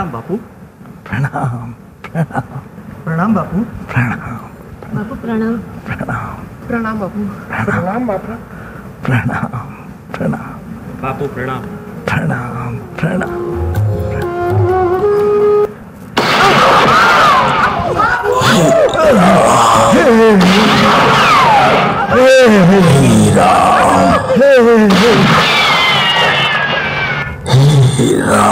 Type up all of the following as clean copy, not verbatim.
प्रणाम बापू। प्रणाम प्रणाम प्रणाम बापू। प्रणाम बापू प्रणाम। प्रणाम प्रणाम बापू। प्रणाम बापू। प्रणाम प्रणाम बापू प्रणाम। प्रणाम प्रणाम। हीरा हीरा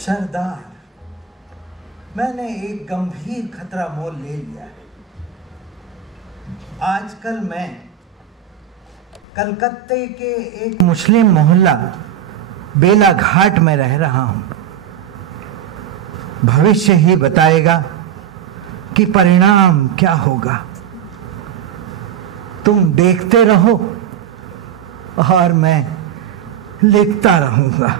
सरदार, मैंने एक गंभीर खतरा मोल ले लिया है। आजकल मैं कलकत्ते के एक मुस्लिम मोहल्ला बेला घाट में रह रहा हूं। भविष्य ही बताएगा कि परिणाम क्या होगा। तुम देखते रहो और मैं लिखता रहूंगा।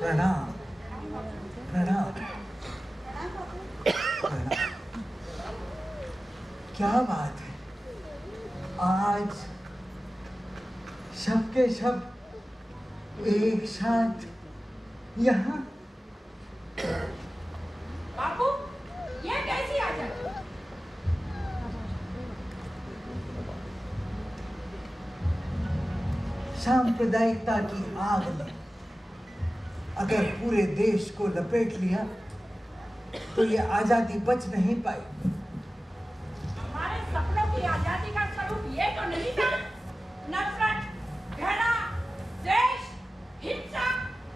प्रणाम प्रणाम। क्या बात है, आज सबके सब एक साथ यहाँ। बापू, ये कैसी आदत? सांप्रदायिकता की आग ने अगर पूरे देश को लपेट लिया तो ये आजादी बच नहीं पाई। हमारे सपनों की आजादी का स्वरूप ये तो नहीं था। नफरत, घृणा, द्वेष, हिंसा,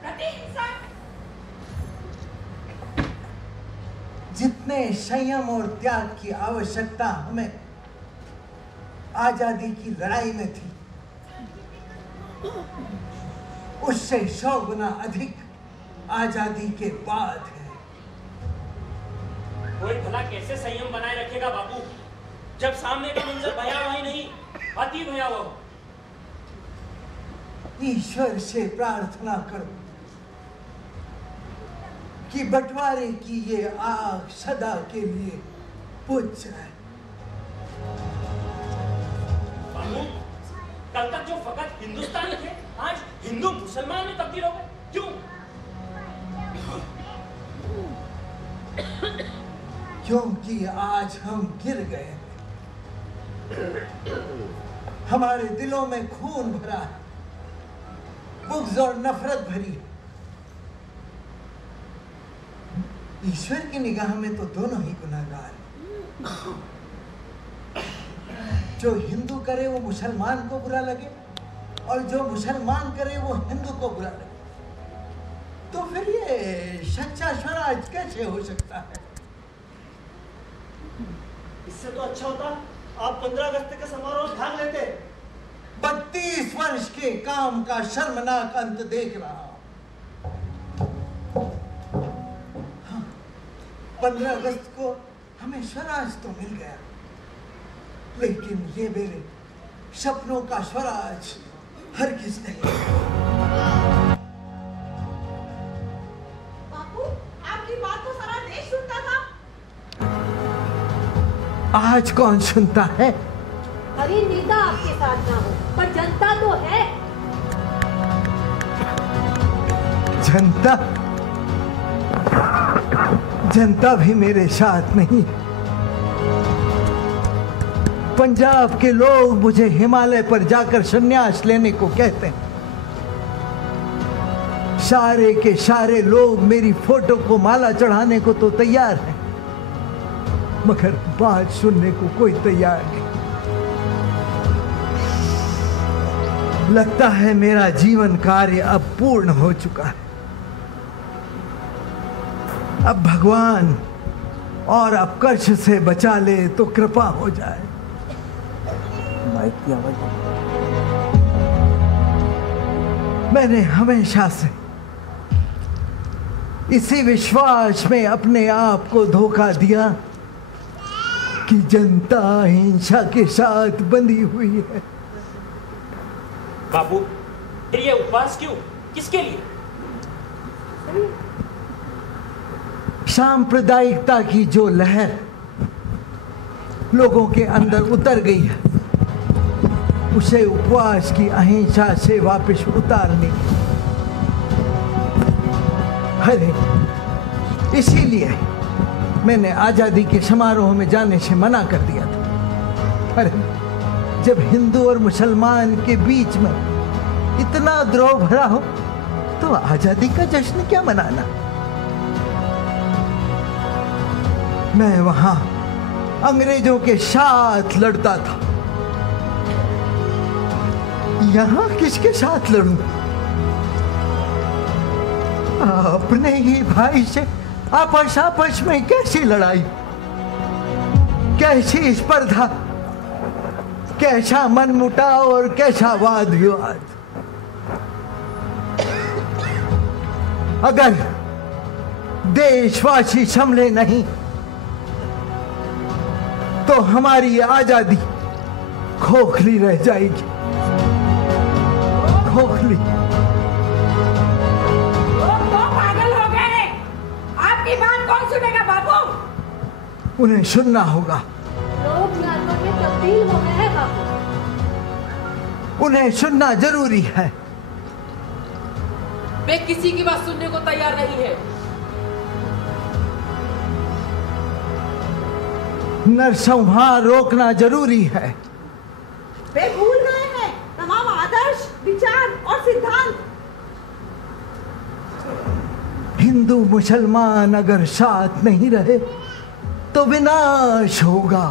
प्रतिहिंसा। जितने संयम और त्याग की आवश्यकता हमें आजादी की लड़ाई में थी, उससे 100 गुना अधिक आजादी के बाद है। कोई भला कैसे संयम बनाए रखेगा बापू, जब सामने का मंजर भयावह ही नहीं अति भयावह। ईश्वर से प्रार्थना करो कि बंटवारे की ये आग सदा के लिए बुझ जाए। बापू, कल तक जो फकत हिंदुस्तानी थे, आज हिंदू मुसलमान में तब्दील हो गए, क्यों? क्योंकि आज हम गिर गए। हमारे दिलों में खून भरा है, बुग़्ज़ और नफरत भरी। ईश्वर की निगाह में तो दोनों ही गुनहगार हैं। जो हिंदू करे वो मुसलमान को बुरा लगे और जो मुसलमान करे वो हिंदू को बुरा लगे, तो फिर ये सच्चा स्वराज कैसे हो सकता है? इससे तो अच्छा होता आप 15 अगस्त के समारोह में भाग लेते। 32 वर्ष के काम का शर्मनाक अंत देख रहा हूं। 15 अगस्त को हमें स्वराज तो मिल गया, लेकिन ये मेरे सपनों का स्वराज हरगिज नहीं। बापू, आज कौन सुनता है? हरी नेता आपके साथ ना हो, पर जनता तो है। जनता? जनता भी मेरे साथ नहीं। पंजाब के लोग मुझे हिमालय पर जाकर संन्यास लेने को कहते हैं। सारे के सारे लोग मेरी फोटो को माला चढ़ाने को तो तैयार हैं, मगर बात सुनने को कोई तैयार नहीं। लगता है मेरा जीवन कार्य अब पूर्ण हो चुका है। अब भगवान और अपकर्ष से बचा ले तो कृपा हो जाए। माइक की आवाज। मैंने हमेशा से इसी विश्वास में अपने आप को धोखा दिया कि जनता हिंसा के साथ बंधी हुई है। बाबू, फिर ये उपवास क्यों? किसके लिए? सांप्रदायिकता की जो लहर लोगों के अंदर उतर गई है, उसे उपवास की अहिंसा से वापस उतारने की। अरे इसीलिए मैंने आजादी के समारोह में जाने से मना कर दिया था। अरे जब हिंदू और मुसलमान के बीच में इतना द्रोह भरा हो तो आजादी का जश्न क्या मनाना। मैं वहां अंग्रेजों के साथ लड़ता था, यहां किसके साथ लड़ूं? अपने ही भाई से आपस में कैसी लड़ाई, कैसी स्पर्धा, कैसा मनमुटाव और कैसा वाद विवाद। अगर देशवासी संभले नहीं तो हमारी आजादी खोखली रह जाएगी, खोखली। सुनेगा बाबू? उन्हें सुनना होगा। लोग जानवर में तब्दील हो गए हैं बाबू। उन्हें सुनना जरूरी है। वे किसी की बात सुनने को तैयार नहीं है। नरसंहार रोकना जरूरी है। वे भूल गए हैं तमाम आदर्श, विचार और सिद्धांत। हिंदू मुसलमान अगर साथ नहीं रहे तो विनाश होगा,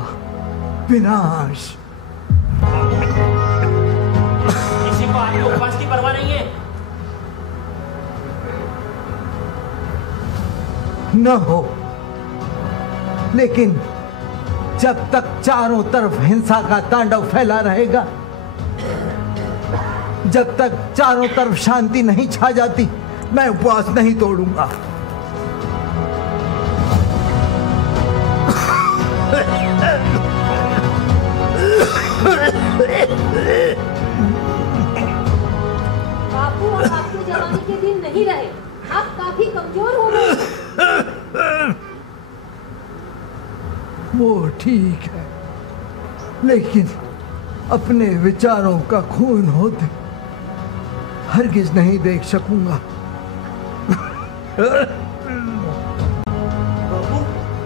विनाश। किसी को आपके उपवास की परवाह नहीं है? न हो, लेकिन जब तक चारों तरफ हिंसा का तांडव फैला रहेगा, जब तक चारों तरफ शांति नहीं छा जाती, मैं उपवास नहीं तोड़ूंगा। बापू और आपके जवानी के दिन नहीं रहे, आप काफी कमजोर हो गए। वो ठीक है, लेकिन अपने विचारों का खून होते हरगिज नहीं देख सकूंगा। बाबू,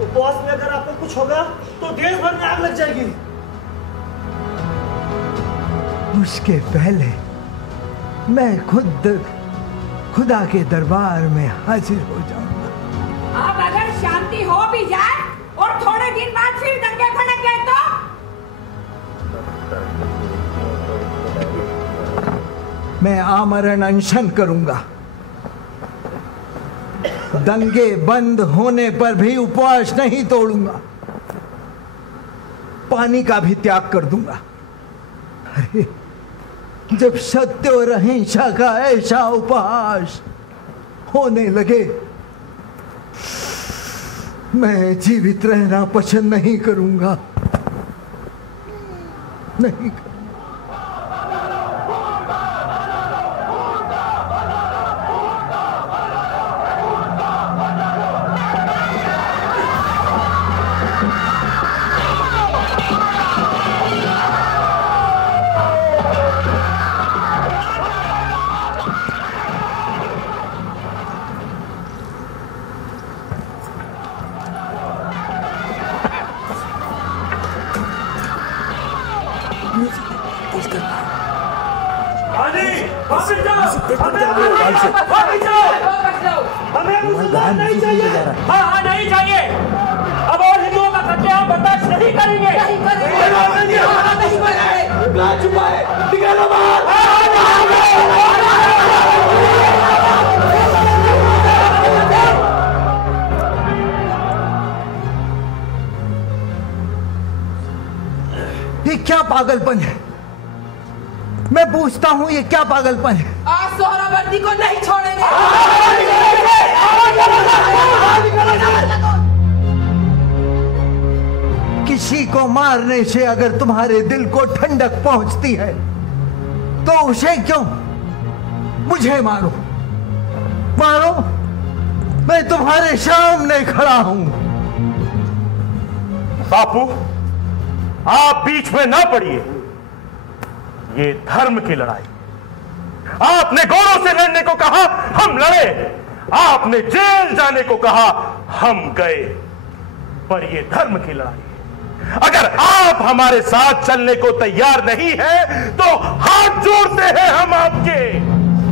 उपवास में अगर आपको कुछ होगा तो देश भर में आग लग जाएगी। उसके पहले मैं खुद खुदा के दरबार में हाजिर हो जाऊंगा। अब अगर शांति हो भी जाए और थोड़े दिन बाद फिर दंगे भड़क गए तो? मैं आमरण अनशन करूंगा। दंगे बंद होने पर भी उपवास नहीं तोड़ूंगा। पानी का भी त्याग कर दूंगा। अरे जब सत्य और अहिंसा का ऐसा उपहास होने लगे, मैं जीवित रहना पसंद नहीं करूंगा, नहीं करूंगा। हमें मुसलमान नहीं चाहिए। हाँ हाँ नहीं चाहिए। अब और हिंदुओं का कत्लेआम बर्दाश्त नहीं करेंगे। ये क्या पागलपन है? मैं पूछता हूं ये क्या पागलपन है? आज सोहरावर्दी को नहीं छोड़ेंगे। किसी को मारने से अगर तुम्हारे दिल को ठंडक पहुंचती है तो उसे क्यों? मुझे मारो, मारो, मैं तुम्हारे सामने खड़ा हूं। बापू, आप बीच में ना पड़िए। ये धर्म की लड़ाई। आपने गोरों से लड़ने को कहा, हम लड़े। आपने जेल जाने को कहा, हम गए। पर ये धर्म की लड़ाई है। अगर आप हमारे साथ चलने को तैयार नहीं है तो हाथ जोड़ते हैं हम आपके।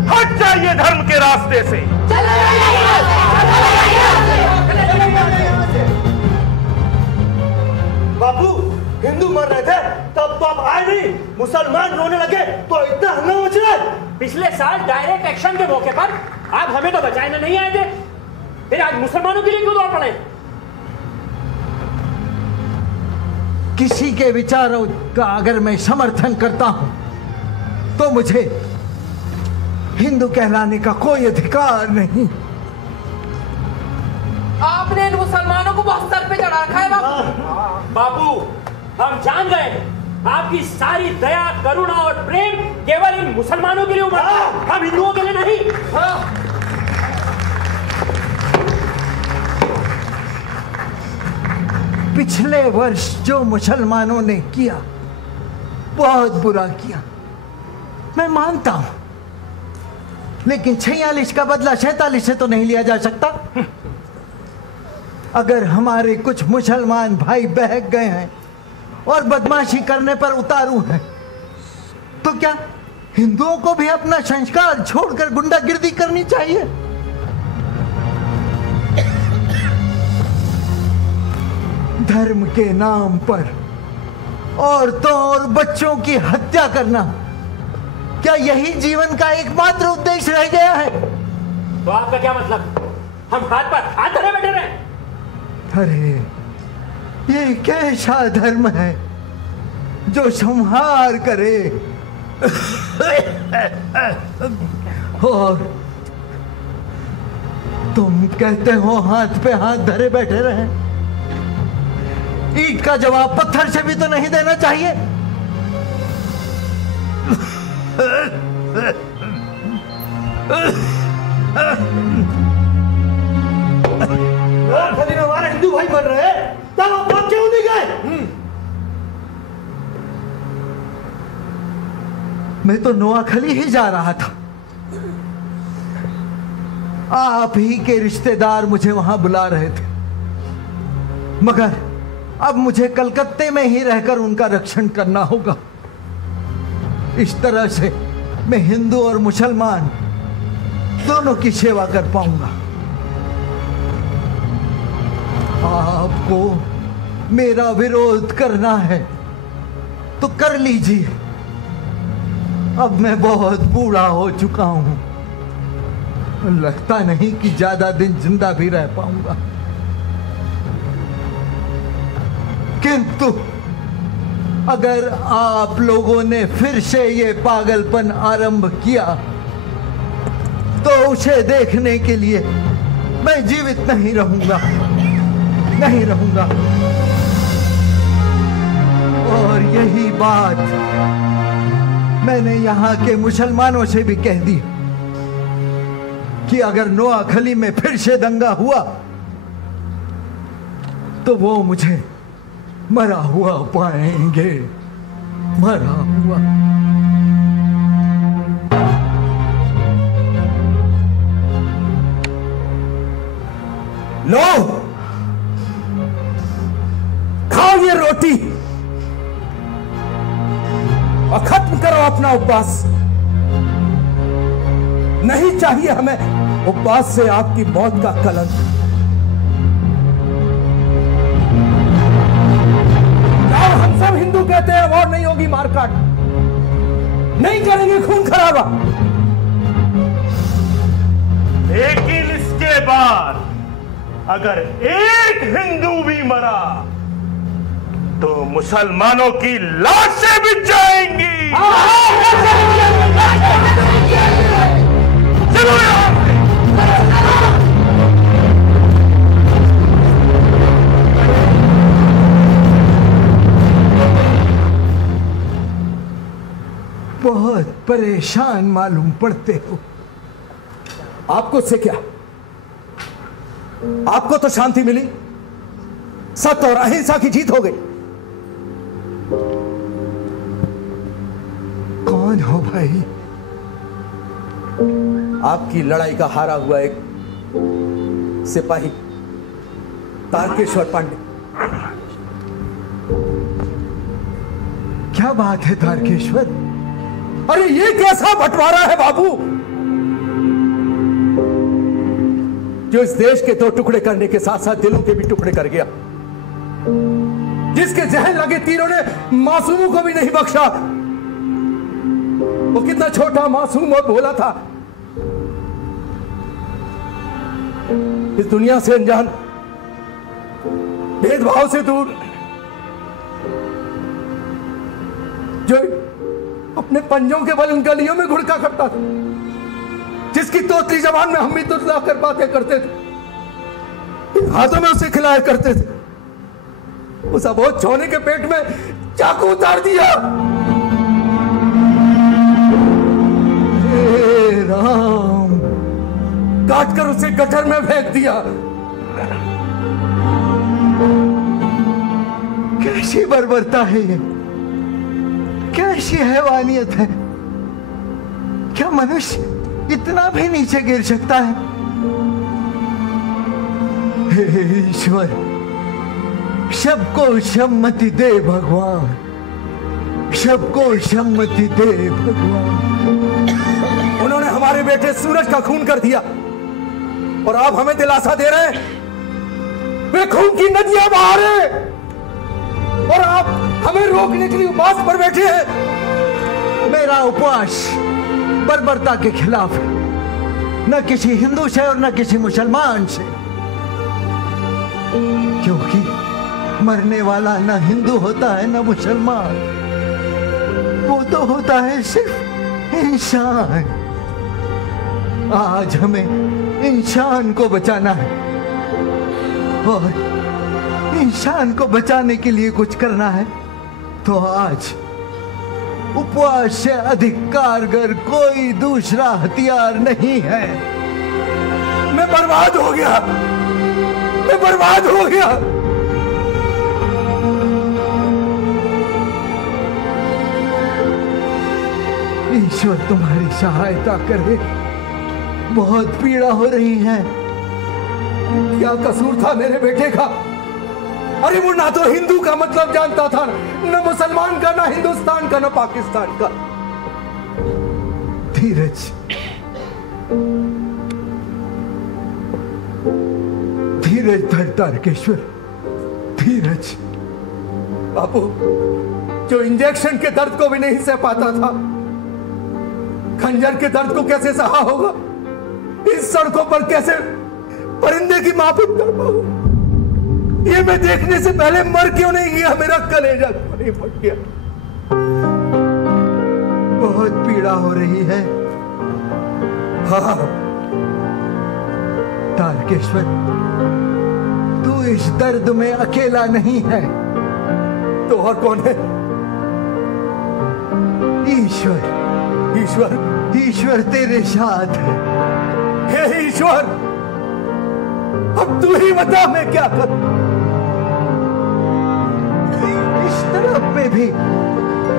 हट जाइए धर्म के रास्ते से। बापू, हिंदू मर रहे थे तब तो आप आए नहीं। मुसलमान रोने लगे तो इतना हंगामा मच रहा है। पिछले साल डायरेक्ट एक्शन के मौके पर आप हमें तो बचाने नहीं आए थे, फिर आज मुसलमानों के लिए क्यों दौड़ पड़े? किसी के विचारों का अगर मैं समर्थन करता हूं तो मुझे हिंदू कहलाने का कोई अधिकार नहीं। आपने इन मुसलमानों को बहुत सर पे चढ़ा रखा है बापू। बापू, हम जान गए आपकी सारी दया, करुणा और प्रेम केवल इन मुसलमानों के लिए उमड़ा, हम हिंदुओं के लिए नहीं। पिछले वर्ष जो मुसलमानों ने किया बहुत बुरा किया, मैं मानता हूं, लेकिन 46 का बदला 47 से तो नहीं लिया जा सकता। अगर हमारे कुछ मुसलमान भाई बहक गए हैं और बदमाशी करने पर उतारू हैं तो क्या हिंदुओं को भी अपना संस्कार छोड़कर गुंडागिर्दी करनी चाहिए? धर्म के नाम पर औरतों और बच्चों की हत्या करना, क्या यही जीवन का एकमात्र उद्देश्य रह गया है? तो आपका क्या मतलब? हम हाथ पर हाथ धरे बैठे रहे? अरे ये कैसा धर्म है जो संहार करे और तुम कहते हो हाथ पे हाथ धरे बैठे रहे? ईंट का जवाब पत्थर से भी तो नहीं देना चाहिए। गली में हमारे हिंदू भाई मर रहे हैं, तब आप लोग क्यों नहीं गए? मैं तो नोआखली ही जा रहा था। आप ही के रिश्तेदार मुझे वहां बुला रहे थे, मगर अब मुझे कलकत्ते में ही रहकर उनका रक्षण करना होगा। इस तरह से मैं हिंदू और मुसलमान दोनों की सेवा कर पाऊंगा। आपको मेरा विरोध करना है तो कर लीजिए। अब मैं बहुत बूढ़ा हो चुका हूं, लगता नहीं कि ज्यादा दिन जिंदा भी रह पाऊंगा। किंतु अगर आप लोगों ने फिर से ये पागलपन आरंभ किया तो उसे देखने के लिए मैं जीवित नहीं रहूंगा, नहीं रहूंगा। और यही बात मैंने यहां के मुसलमानों से भी कह दी कि अगर नोआखली में फिर से दंगा हुआ तो वो मुझे मरा हुआ पाएंगे, मरा हुआ। लो, खाओ ये रोटी और खत्म करो अपना उपवास। नहीं चाहिए हमें उपवास से आपकी मौत का कलंक। हम सब हिंदू कहते हैं और नहीं होगी मारकाट, नहीं करेंगे खून खराबा, लेकिन इसके बाद अगर एक हिंदू भी मरा तो मुसलमानों की लाशें भी जाएंगी। बहुत परेशान मालूम पड़ते हो। आपको से क्या? आपको तो शांति मिली, सत्य और अहिंसा की जीत हो गई। कौन हो भाई? आपकी लड़ाई का हारा हुआ एक सिपाही तारकेश्वर पांडे। क्या बात है तारकेश्वर? अरे ये कैसा बंटवारा है बाबू, जो इस देश के दो टुकड़े करने के साथ साथ दिलों के भी टुकड़े कर गया, जिसके जहन लगे तीरों ने मासूमों को भी नहीं बख्शा। वो कितना छोटा मासूम और भोला था, इस दुनिया से अनजान, भेदभाव से दूर, जो अपने पंजों के बल उन गलियों में घुड़का करता था, जिसकी तोतली जबान में हम भी तुतला कर बातें करते थे, हाथों में उसे खिलाया करते थे, उस अबोध छोने के पेट में चाकू उतार दिया। हे राम, काटकर उसे गटर में फेंक दिया। कैसी बर्बरता है ये, कैसी हैवानियत है? क्या मनुष्य इतना भी नीचे गिर सकता है? हे ईश्वर, सबको सम्मति दे भगवान, सबको सम्मति दे भगवान। उन्होंने हमारे बेटे सूरज का खून कर दिया और आप हमें दिलासा दे रहे हैं वे खून की नदियां बहा रहे हैं, और आप हमें रोकने के लिए उपवास पर बैठे हैं। मेरा उपवास बर्बरता के खिलाफ है, न किसी हिंदू से और न किसी मुसलमान से, क्योंकि मरने वाला न हिंदू होता है न मुसलमान, वो तो होता है सिर्फ इंसान। आज हमें इंसान को बचाना है, और इंसान को बचाने के लिए कुछ करना है, तो आज उपवास से अधिक कारगर कोई दूसरा हथियार नहीं है। मैं बर्बाद हो गया, मैं बर्बाद हो गया। ईश्वर तुम्हारी सहायता करे, बहुत पीड़ा हो रही है। क्या कसूर था मेरे बेटे का? अरे वो ना तो हिंदू का मतलब जानता था, न मुसलमान का, न हिंदुस्तान का, न पाकिस्तान का। धीरज, धीरज धर तारकेश्वर, धीरज। बापू जो इंजेक्शन के दर्द को भी नहीं सह पाता था, खंजर के दर्द को कैसे सहा होगा? इस सड़कों पर कैसे परिंदे की माफिक कर पाऊं? ये मैं देखने से पहले मर क्यों नहीं गया? मेरा कलेजा क्यों नहीं फट गया? बहुत पीड़ा हो रही है। हाँ तारकेश्वर, तू इस दर्द में अकेला नहीं है। तो और कौन है? ईश्वर, ईश्वर, ईश्वर तेरे साथ है। हे ईश्वर, अब तू ही बता मैं क्या करूं? इस तरफ में भी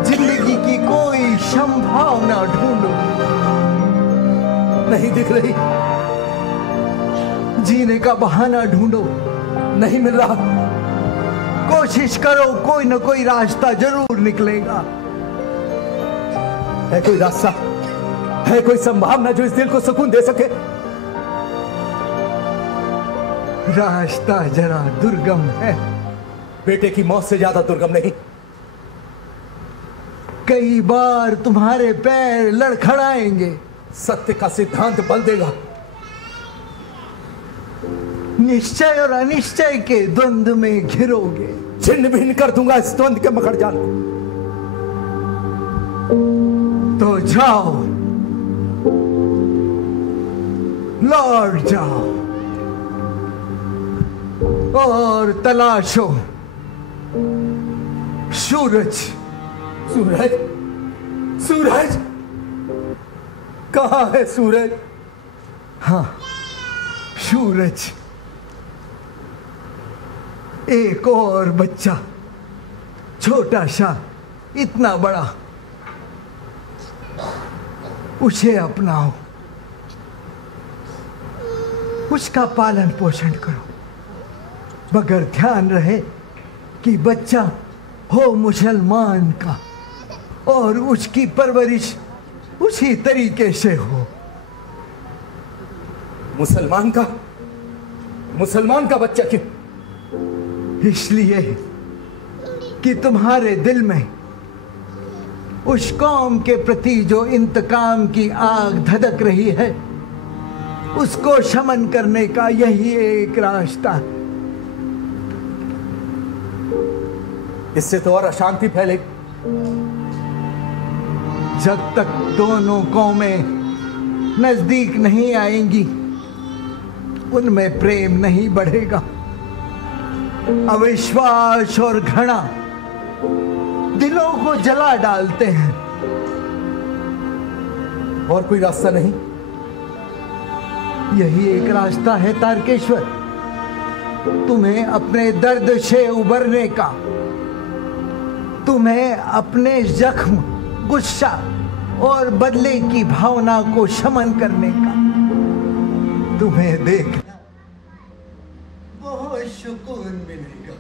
जिंदगी की कोई संभावना ढूंढो, नहीं दिख रही। जीने का बहाना ढूंढो, नहीं मिल रहा। कोशिश करो, कोई न कोई रास्ता जरूर निकलेगा। है कोई रास्ता? है कोई संभावना जो इस दिल को सुकून दे सके? रास्ता जरा दुर्गम है। बेटे की मौत से ज्यादा दुर्गम नहीं। कई बार तुम्हारे पैर लड़खड़ाएंगे, सत्य का सिद्धांत बल देगा, निश्चय और अनिश्चय के द्वंद्व में घिरोगे। छिन्न भिन्न कर दूंगा इस द्वंद्व के मखड़जाल को। तो जाओ, लौट जाओ और तलाशो सूरज। सूरज? सूरज कहाँ है सूरज? हाँ, सूरज। एक और बच्चा, छोटा सा, इतना बड़ा, उसे अपनाओ, उसका पालन पोषण करो, मगर ध्यान रहे कि बच्चा हो मुसलमान का और उसकी परवरिश उसी तरीके से हो। मुसलमान का बच्चा क्यों? इसलिए कि तुम्हारे दिल में उस कौम के प्रति जो इंतकाम की आग धधक रही है, उसको शमन करने का यही एक रास्ता है। इससे तो और अशांति फैलेगी। जब तक दोनों कौमें नजदीक नहीं आएंगी, उनमें प्रेम नहीं बढ़ेगा। अविश्वास और घृणा दिलों को जला डालते हैं। और कोई रास्ता नहीं? यही एक रास्ता है तारकेश्वर, तुम्हें अपने दर्द से उबरने का, तुम्हें अपने जख्म, गुस्सा और बदले की भावना को शमन करने का। तुम्हें देखना बहुत सुकून मिलेगा,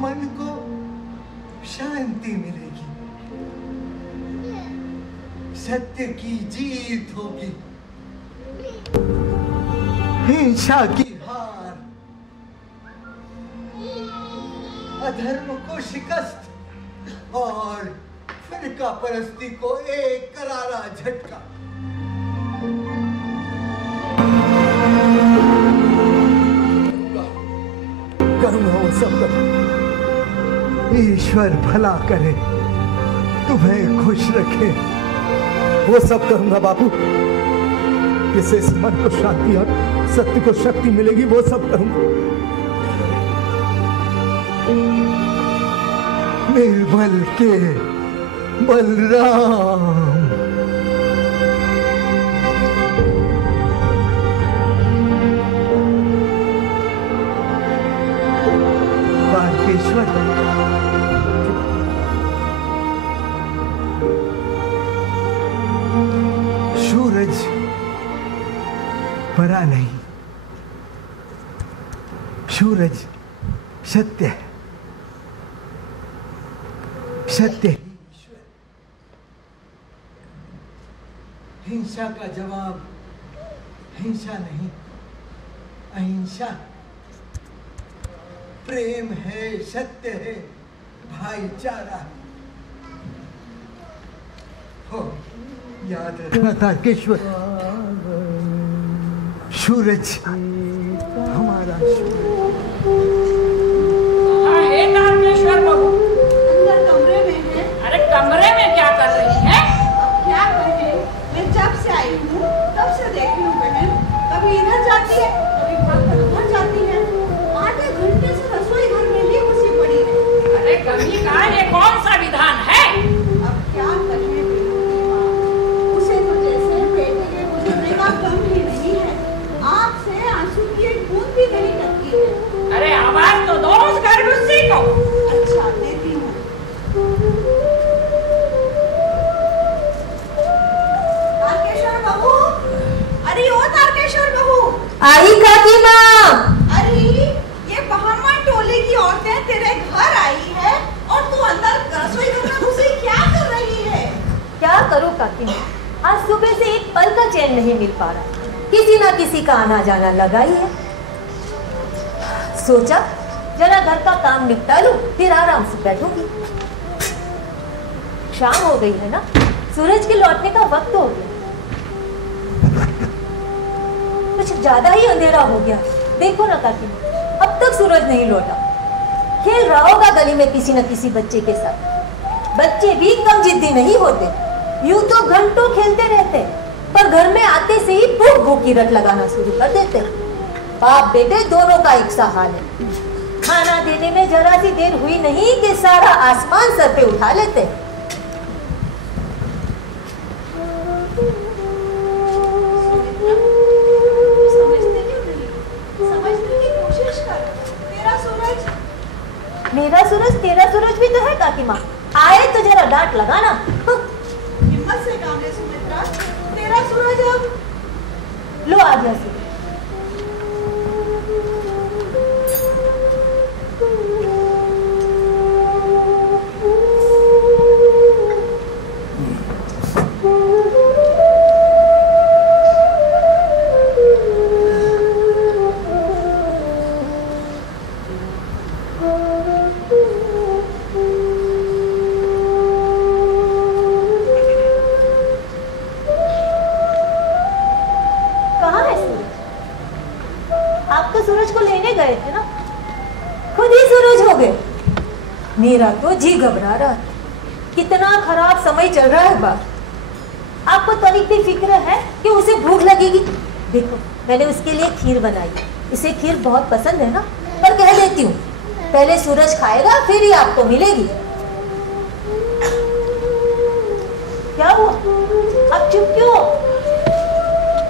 मन को शांति मिलेगी, सत्य की जीत होगी, हिंसा की हार, अधर्म को शिकस्त और फिरका परस्ती को एक करारा झटका। करूंगा वो सब करूंगा। ईश्वर भला करे, तुम्हें खुश रखे, वो सब करूंगा बापू। जिससे इस मन को शांति और सत्य को शक्ति मिलेगी, वो सब करूंगा। निर्बल के बलराम। तारकेश्वर, सूरज परा नहीं, सूरज सत्य है, सत्य ही ईश्वर। हिंसा का जवाब हिंसा नहीं, अहिंसा। प्रेम है, सत्य है, भाईचारा हो। याद रखना तारकेश्वर, सूरज हमारा सूरज। हाँ है तारकेश्वर बहू, अंदर कमरे में है। अरे कमरे में क्या कर रही है? अब क्या कहें, मैं जब से आई हूँ तब से देख रही हूँ बहन, कभी इधर जाती है, कभी भागकर उधर जाती है। आधे घंटे से रसोई घर में ही घुसी पड़ी है। अरे कभी का ये कौन सा विधान है? अब क्या कहें बेटी माँ, उसे तो जैसे बेटे के गुजरने का गम ही नहीं है, आँख से आंसू की एक बूंद भी नहीं टपकी है। अरे आवाज तो दो उस घरगुस्सी को। अच्छा देती हूँ। तारकेश्वर बहू, अरे ओ तारकेश्वर बहू। आई काकी माँ। अरे ये बहामा टोले की औरतें तेरे घर आई है और तू अंदर रसोई घर में घुसी क्या कर रही है? क्या करूं काकी माँ, आज सुबह से एक पल का चैन नहीं मिल पा रहा। किसी ना किसी का आना जाना लगा ही है। सोचा जरा घर का काम निपटा लूं, फिर आराम से बैठूंगी। शाम हो गई है ना, सूरज के लौटने का वक्त हो गया। कुछ ज्यादा ही अंधेरा हो गया। देखो ना काकी माँ, अब तक सूरज नहीं लौटा। खेल रहा होगा गली में किसी न किसी बच्चे के साथ। बच्चे भी कम जिद्दी नहीं होते, यूं तो घंटों खेलते रहते, पर घर में आते से ही भूख भूख की रट लगाना शुरू कर देते। बाप बेटे दोनों का एक सा हाल है। खाना देने में जरा सी देर हुई नहीं कि सारा आसमान सर पे उठा लेते। मेरा सूरज तेरा सूरज भी तो है काकी माँ, आए तो जरा डांट लगाना। हिम्मत से काम ले सुमित्रा, तेरा सूरज अब लो आ गया सूरज। मेरा तो जी घबरा रहा है। कितना खराब समय चल रहा है बाप। आपको तनिक भी फिक्र है कि उसे भूख लगेगी? देखो मैंने उसके लिए खीर बनाई, इसे खीर बहुत पसंद है ना, पर कह देती हूँ पहले सूरज खाएगा फिर ही आपको मिलेगी। क्या हुआ, आप चुप क्यों?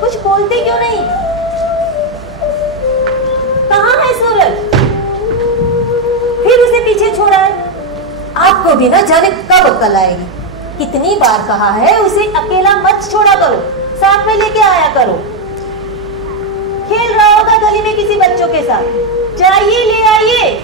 कुछ बोलते क्यों नहीं? कहाँ है सूरज? फिर उसे पीछे छोड़ा है। आपको भी ना जाने कब अक्ल आएगी। कितनी बार कहा है उसे अकेला मत छोड़ा करो, साथ में लेके आया करो। खेल रहा होगा गली में किसी बच्चों के साथ, जाइए ले आइए।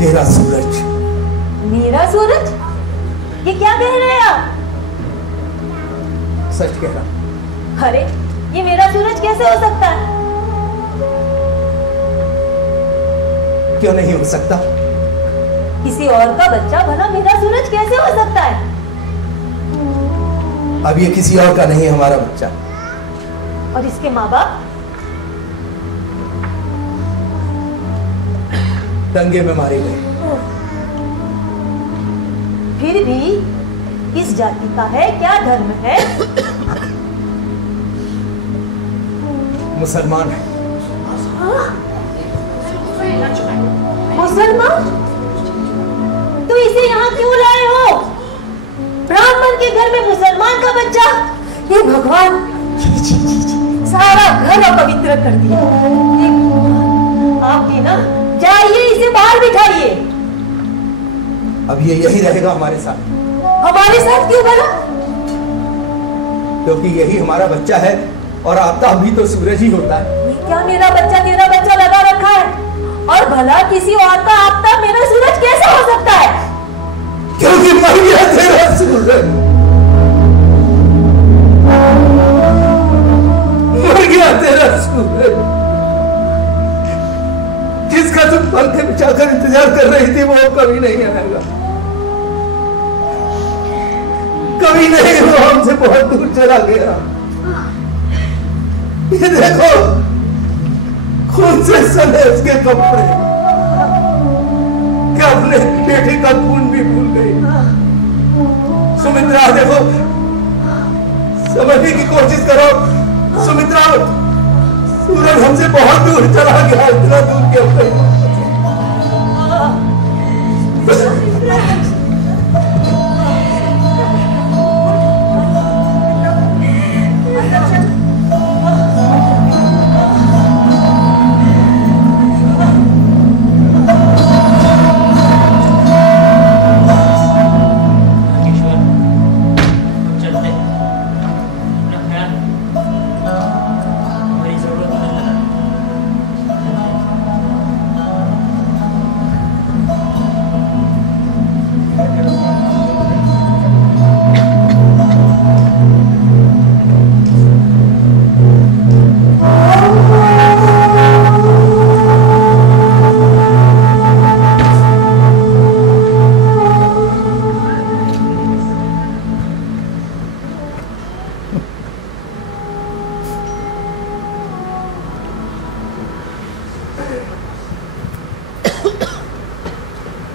तेरा सूरज। मेरा सूरज? ये क्या कह रहे हैं आप? सच कह रहा। अरे ये मेरा सूरज कैसे हो सकता है? क्यों नहीं हो सकता? किसी और का बच्चा भला मेरा सूरज कैसे हो सकता है? अब ये किसी और का नहीं है, हमारा बच्चा। और इसके माँ बाप? दंगे में मारे गए। फिर भी किस जाति का है, क्या धर्म है? मुसलमान है। मुसलमान? तो इसे यहाँ क्यों लाए हो? ब्राह्मण के घर में मुसलमान का बच्चा? ये भगवान, सारा घर अपवित्र कर दिया। आप भी ना जाइए, इसे बाहर बिठाइए। अब ये यही रहेगा हमारे साथ। हमारे साथ क्यों भला? क्योंकि यही हमारा बच्चा है और आपका भी तो सूरज ही होता है। क्या मेरा बच्चा तेरा बच्चा लगा रखा है? और भला किसी और का आपका मेरा सूरज कैसे हो सकता है? क्योंकि मर गया तेरा सूरज, मर गया तेरा सूरज। जिसका तुम पंखे बिछाकर इंतजार कर रही थी वो कभी नहीं आएगा, कभी नहीं। वो हमसे बहुत दूर चला गया। ये देखो खून से सने उसके कपड़े, क्या अपने बेटे का खून भी भूल गई। सुमित्रा देखो समझने की कोशिश करो सुमित्रा। सूरज हमसे बहुत दूर चला गया, इतना दूर के ऊपर।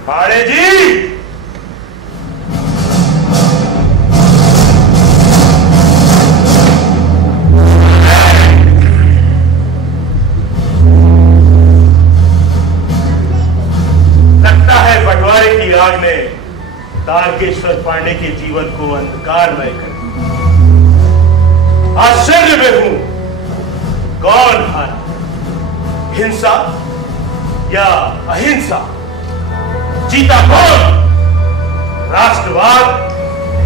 पाड़े जी, लगता है बंटवारे की आग ने तारकेश्वर पांडे के जीवन को अंधकारमय कर दिया। आश्चर्य में हूं, कौन हारा, हिंसा या अहिंसा? जीता कौन, राष्ट्रवाद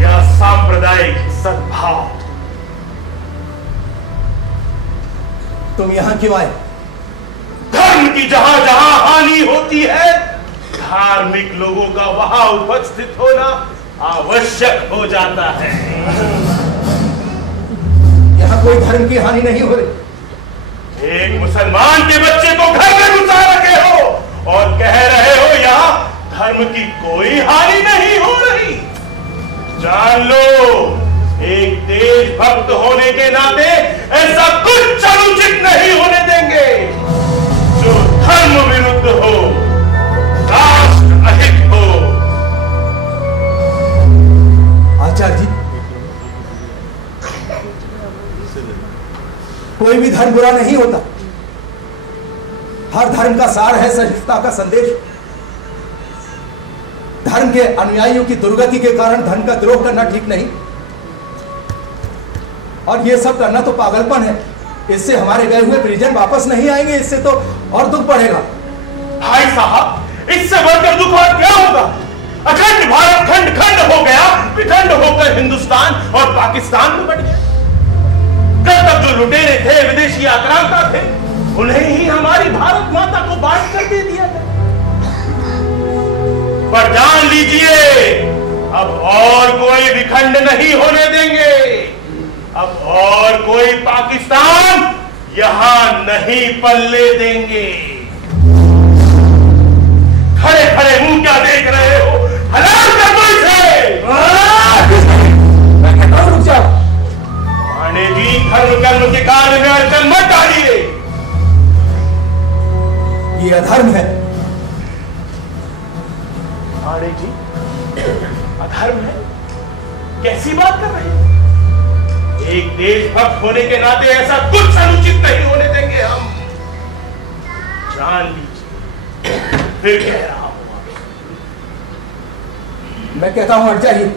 या सांप्रदायिक सद्भाव? तुम यहां क्यों आए? धर्म की जहां जहां हानि होती है, धार्मिक लोगों का वहां उपस्थित होना आवश्यक हो जाता है। यहां कोई धर्म की हानि नहीं हो रही। एक मुसलमान के बच्चे को घर में घुसा रखे हो और कह रहे हो यहां धर्म की कोई हानि नहीं हो रही। जान लो, एक देशभक्त होने के नाते ऐसा कुछ अनुचित नहीं होने देंगे जो धर्म विरुद्ध हो, राष्ट्र अहित हो। आचार्य जी, कोई भी धर्म बुरा नहीं होता। हर धर्म का सार है सहिष्णुता का संदेश। धर्म के अनुयायियों की दुर्गति के कारण धर्म का द्रोह करना ठीक नहीं, और ये सब करना तो पागलपन है। इससे हमारे गए हुए परिजन वापस नहीं आएंगे, इससे तो और दुख बढ़ेगा। भाई साहब, इससे बढ़कर दुख और क्या होगा? अखंड भारत खंड खंड हो गया, विखंड होकर हिंदुस्तान और पाकिस्तान में बढ़ गया। कल तक जो लुटेरे थे, विदेशी आक्रांता थे, उन्हें ही हमारी भारत माता को बांट कर दे दिया गया। पर जान लीजिए, अब और कोई विखंड नहीं होने देंगे। अब और कोई पाकिस्तान यहां नहीं पल्ले देंगे। खड़े खड़े मुंह क्या देख रहे हो? हलाल कर दो इसे। मैं कहता हूं रुक जाओ। पांडे जी, धर्म कर्म के कार्य में अड़चन मत डालिए। ये अधर्म है। पांडे जी, अधर्म है? कैसी बात कर रहे हैं? एक देशभक्त होने के नाते ऐसा कुछ अनुचित नहीं होने देंगे हम। जान लीजिए, फिर कह रहा हूं। मैं कहता हूं हट जाइए।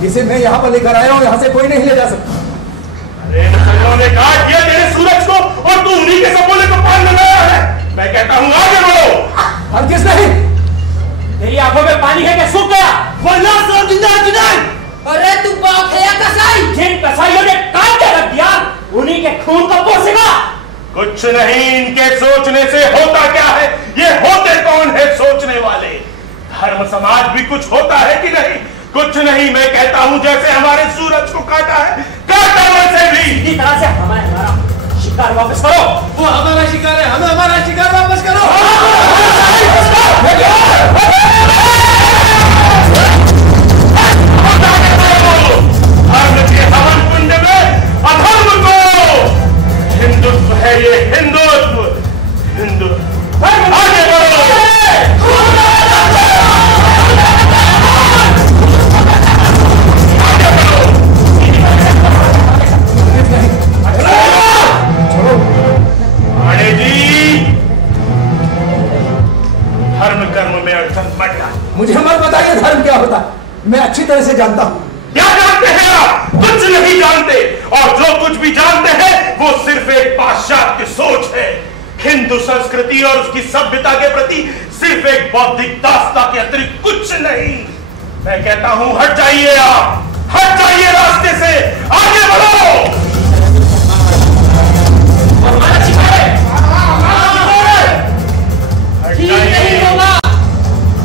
जिसे मैं यहां पर लेकर आया हूं, यहां से कोई नहीं ले जा सकता। अरे मुसलमानों ने काट दिया तेरे सूरज को और तू उन्हीं के सपोले को पान लगाया है। मैं कहता हूं आगे बढ़ो। और किस नहीं? तेरी आंखों में पानी है क्या सूख गया? अरे तू बाप है या कसाई? जिन कसाईयों ने काट के रख दिया, उन्हीं के खून का पोसेगा। कुछ नहीं, इनके सोचने से होता क्या है? ये होते कौन है सोचने वाले? धर्म समाज भी कुछ होता है कि नहीं? कुछ नहीं। मैं कहता हूं जैसे हमारे सूरज को काटा है, काटा वैसे भी। इसी तरह से हमारा शिकार वापस करो। वो हमारा शिकार है, हमें हमारा शिकार वापस करो। धर्म के हवन कुंड में अधर्म को। हिंदुत्व है ये, हिंदुत्व। हिंदुत्व आगे बढ़ो। आगे बढ़ो। अच्छी तरह से जानता हूं। क्या जानते हैं आप? कुछ नहीं जानते, और जो कुछ भी जानते हैं वो सिर्फ एक पाश्चात्य सोच है। हिंदू संस्कृति और उसकी सभ्यता के प्रति सिर्फ एक बौद्धिक दास्ता के अतिरिक्त कुछ नहीं। मैं कहता हूं हट जाइए, आप हट जाइए रास्ते से, आगे बढ़ो।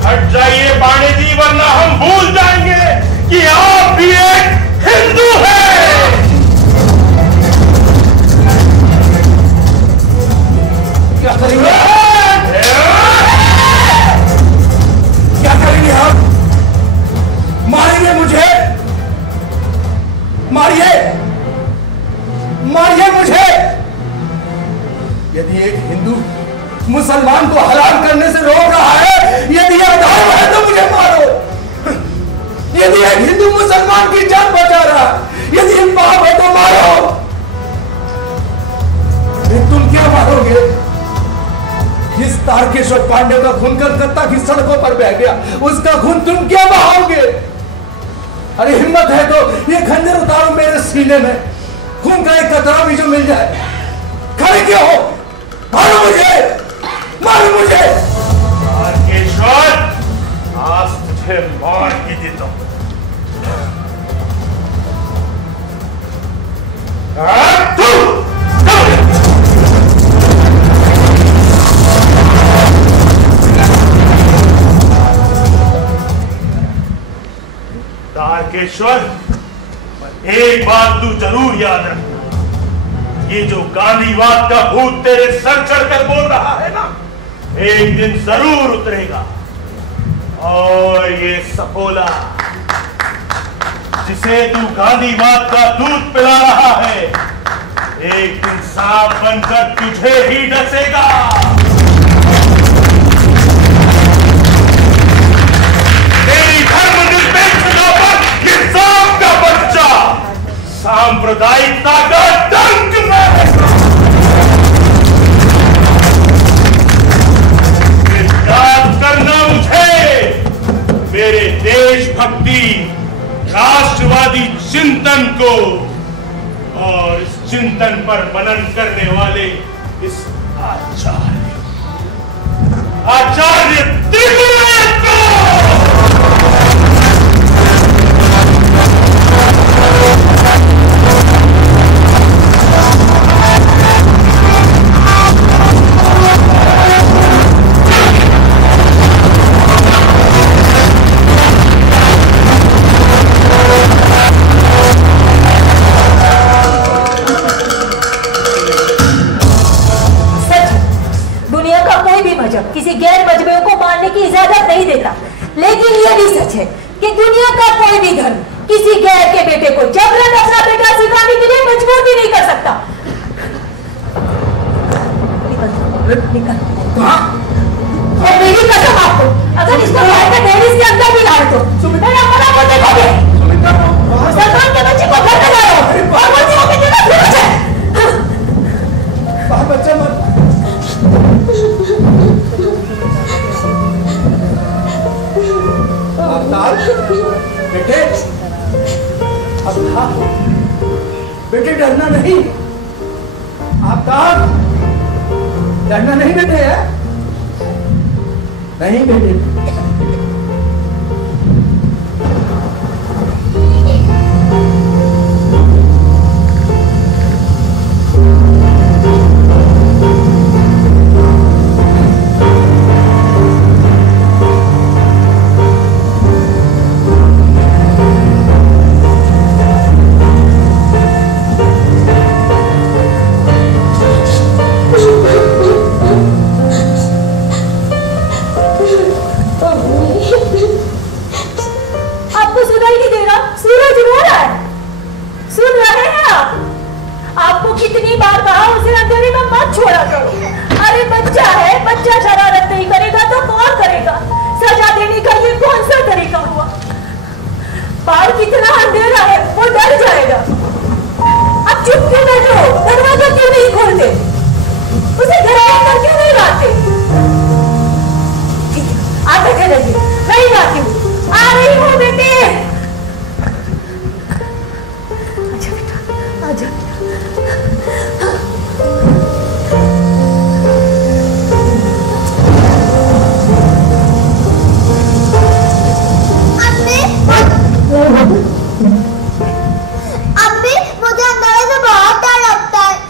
हट जाइए पांडे जी, वरना हम भूल जाएंगे कि आप भी एक हिंदू हैं। क्या करेंगे? क्या करेंगे आप? मारेंगे मुझे? मारिए, मारिए मुझे। यदि एक हिंदू मुसलमान को हराम करने से रोक रहा है, यदि यह धर्म है तो मुझे मारो। यदि एक हिंदू मुसलमान की जान बचा रहा, यदि यह पाप है तो मारो। तुम क्या मारोगे? जिस तारकेश्वर पांडे का खून कलकत्ता की सड़कों पर बह गया, उसका खून तुम क्या बहाओगे? अरे हिम्मत है तो ये खंजर उतारो मेरे सीने में, खून का एक कतरा भी जो मिल जाए। खड़े क्यों हो? मारो मुझे, मारो मुझे। तारकेश्वर, आज तुझे मार ही देता हूं। तारकेश्वर, एक बात तू जरूर याद रख, ये जो गांधीवाद का भूत तेरे सर चढ़कर बोल रहा है ना, एक दिन जरूर उतरेगा। और ये सफोला जिसे तू गांधीवाद का दूध पिला रहा है, एक दिन सांप बनकर तुझे ही डसेगा। तेरी धर्मनिरपेक्षता पर ये सांप का बच्चा सांप्रदायिकता का डंक मारेगा। याद करना मुझे, मेरे देशभक्ति, राष्ट्रवादी चिंतन को और इस चिंतन पर मनन करने वाले इस आचार्य त्रिपुरा को। किसी गैर मजहबियों को मारने की इजाजत नहीं देता, लेकिन यह भी सच है कि दुनिया का कोई भी धर्म किसी गैर के बेटे को जबरन अपना बेटा सिखाने के लिए मजबूर भी नहीं कर सकता। और मेरी कसम आपको, अगर इसको बाहर का डेरिस के अंदर भी लाए तो मेरा अपना को देखोगे। मुसलमान के बच्चे को घर में लाओ और बोलते हो कि तेरा फिरोज है। बच्चा मत। बेटे, बेटे डरना नहीं, आफ्ताब डरना नहीं बेटे, है नहीं बेटे।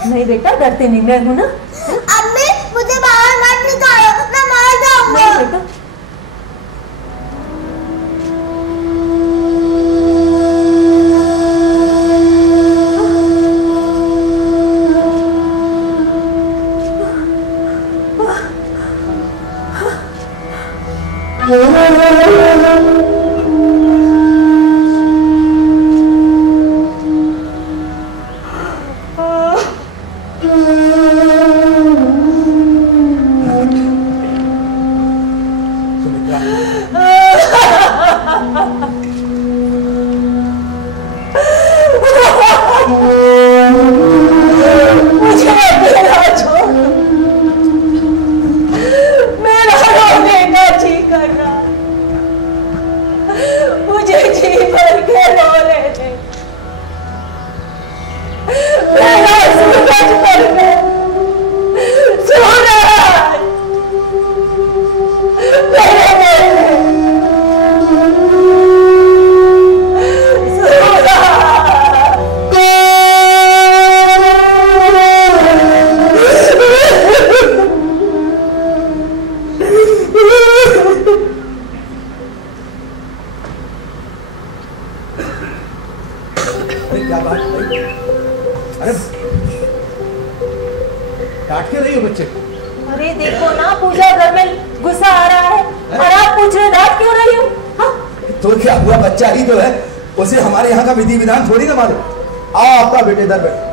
नहीं बेटा, डरते नहीं, मैं हूं ना। अम्मी मुझे बाहर मत निकालो, मैं मर जाऊंगा। नहीं बेटा, उसे हमारे यहाँ का विधि विधान थोड़ी ना मालूम। आओ आपका बेटे इधर बैठो।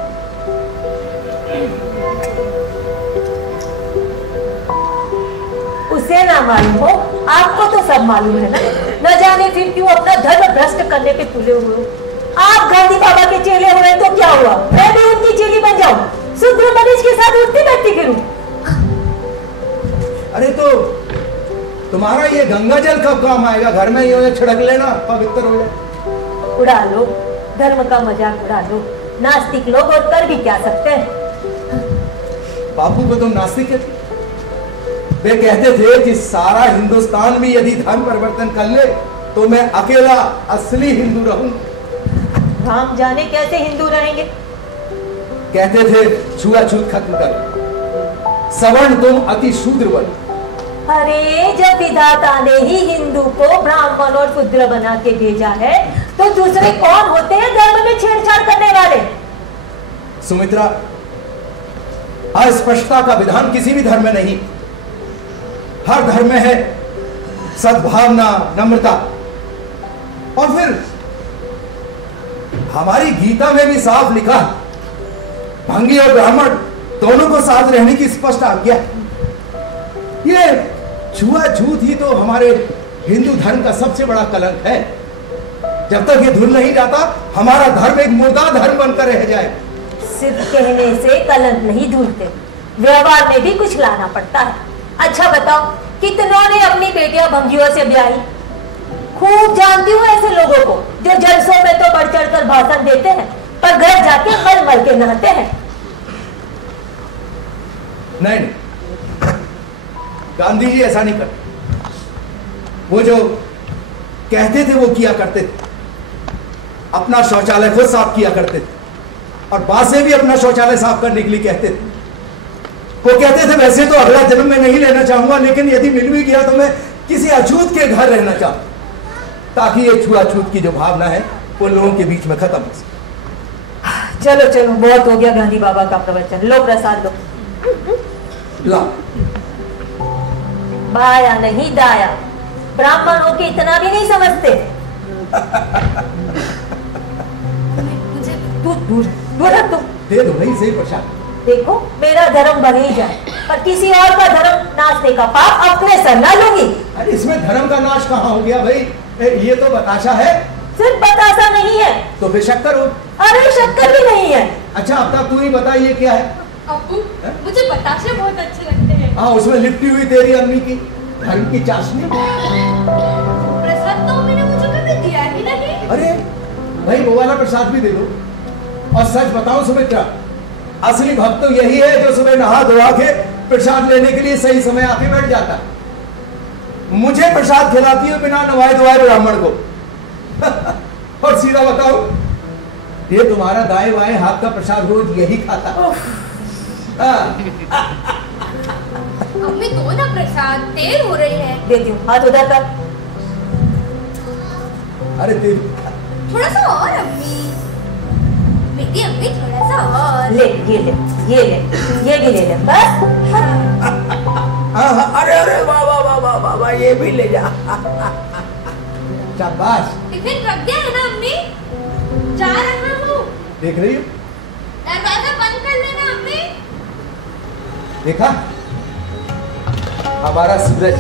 उसे ना मालूम हो, आपको तो सब मालूम है ना। न जाने फिर क्यों अपना धर्म भ्रष्ट करने पे तुले हुए हो। आप गांधी बाबा के चेले हुए तो क्या हुआ, मैं भी उनकी चेली बन जाऊं, शुद्र मनीष के साथ उठती बैठती फिरूं। अरे तो तुम्हारा ये गंगा जल कब काम आएगा? घर में ही छिड़क लेना, पवित्र हो जाए। उड़ा लो, धर्म का मजाक उड़ा लो। नास्तिक लोग और कर भी क्या सकते हैं। बापू को तुम नास्तिक कहते? वे कहते थे कि सारा हिंदुस्तान भी यदि धर्म परिवर्तन कर ले तो मैं अकेला असली हिंदू रहूं। राम जाने कैसे हिंदू रहेंगे। कहते थे छुआछूत खत्म कर, सवर्ण तुम अति शूद्र बनो। अरे जब विधाता ने ही हिंदू को ब्राह्मण और शूद्र बना के भेजा है तो दूसरे कौन होते हैं धर्म में छेड़छाड़ करने वाले? सुमित्रा, अस्पष्टता का विधान किसी भी धर्म में नहीं। हर धर्म में है सद्भावना, नम्रता। और फिर हमारी गीता में भी साफ लिखा, भंगी और ब्राह्मण दोनों को साथ रहने की स्पष्ट आज्ञा। ये छुआछूत ही तो हमारे हिंदू धर्म का सबसे बड़ा कलंक है। जब तक ये धुल नहीं जाता हमारा धर्म एक मुर्दा धर्म बनकर रह जाए। सिर्फ कहने से कलंक नहीं धुलते, व्यवहार में भी कुछ लाना पड़ता है। अच्छा बताओ, कितनों ने अपनी बेटियां भंगियों से ब्याही? खूब जानती हूँ ऐसे लोगों को जो जलसों में तो बढ़ चढ़ कर भाषण देते हैं पर घर जाके मर मर के नहाते हैं। नहीं, गांधी जी ऐसा नहीं करते। वो जो कहते थे वो किया करते थे। अपना शौचालय खुद साफ किया करते थे और बाद से भी अपना शौचालय साफ करने के लिए कहते थे। वो कहते थे वैसे तो अगला जन्म में नहीं लेना चाहूंगा, लेकिन यदि मिल भी गया तो मैं किसी अछूत के घर रहना चाहूं, ताकि ये छुआछूत की जो भावना है वो लोगों के बीच में खत्म हो सके। चलो चलो, बहुत हो गया गांधी बाबा का प्रवचन। लो प्रसाद लो। ला। बाया नहीं दाया, ब्राह्मणों के इतना भी नहीं समझते। तू दूर दूर रख, तुम दे दो भाई सही प्रसाद। देखो मेरा धर्म बन ही जाए पर किसी और का धर्म नाचने का पाप अपने सर ना लूंगी। अरे इसमें धर्म का नाश कहाँ हो गया भाई? ये तो बताशा है। सिर्फ बताशा नहीं है तो फिर शक्कर हो। अरे शक्कर भी नहीं है। अच्छा अब तक तू ही बता ये क्या है? अब्बू, मुझे बताशे बहुत अच्छे लगते हैं। हाँ, उसमें लिपटी हुई तेरी अम्मी की धर्म की चाशनी। प्रसाद तो मैंने मुझे कभी दिया ही नहीं। अरे भाई वो वाला प्रसाद भी दे दो। और सच बताओ सुमित्रा, असली भक्त तो यही है जो सुबह नहा धोआ के प्रसाद लेने के लिए सही समय आके बैठ जाता। मुझे प्रसाद खिलाती हो बिना नवाए धोए ब्राह्मण को। और सीधा बताओ ये तुम्हारा दाएं बाएं हाथ का प्रसाद रोज यही खाता। अम्मी दो ना प्रसाद, देर हो रही है। देती हूँ, हाथ उधर कर। अरे थोड़ा सा और अम्मी, मेरी अम्मी थोड़ा सा और। ले ये ले, ये ले, ये भी ले ले बस। अरे अरे वाह वाह वाह वाह वाह वाह, ये भी ले जा। शाबाश। टिफिन रख दिया है ना अम्मी? जा रहा हूँ। देख रही हो? दरवाजा बंद कर लेना अम्मी। देखा हमारा सूरज।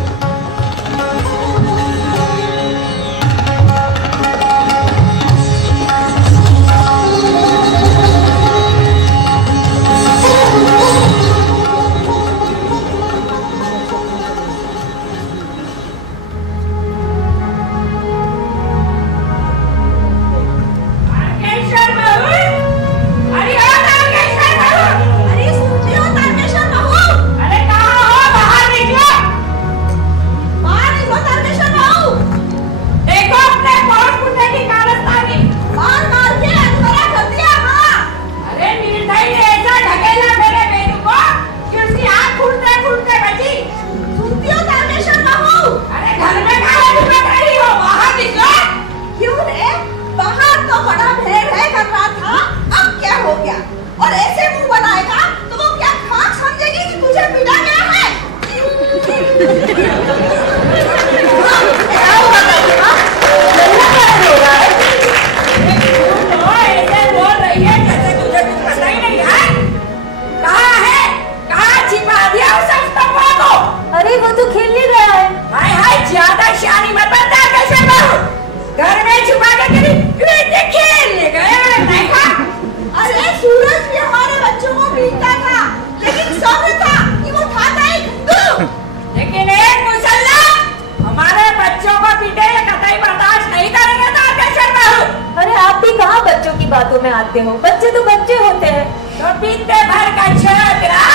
बातों में आते हो, बच्चे तो बच्चे होते हैं। तो पीते भर का छोकरा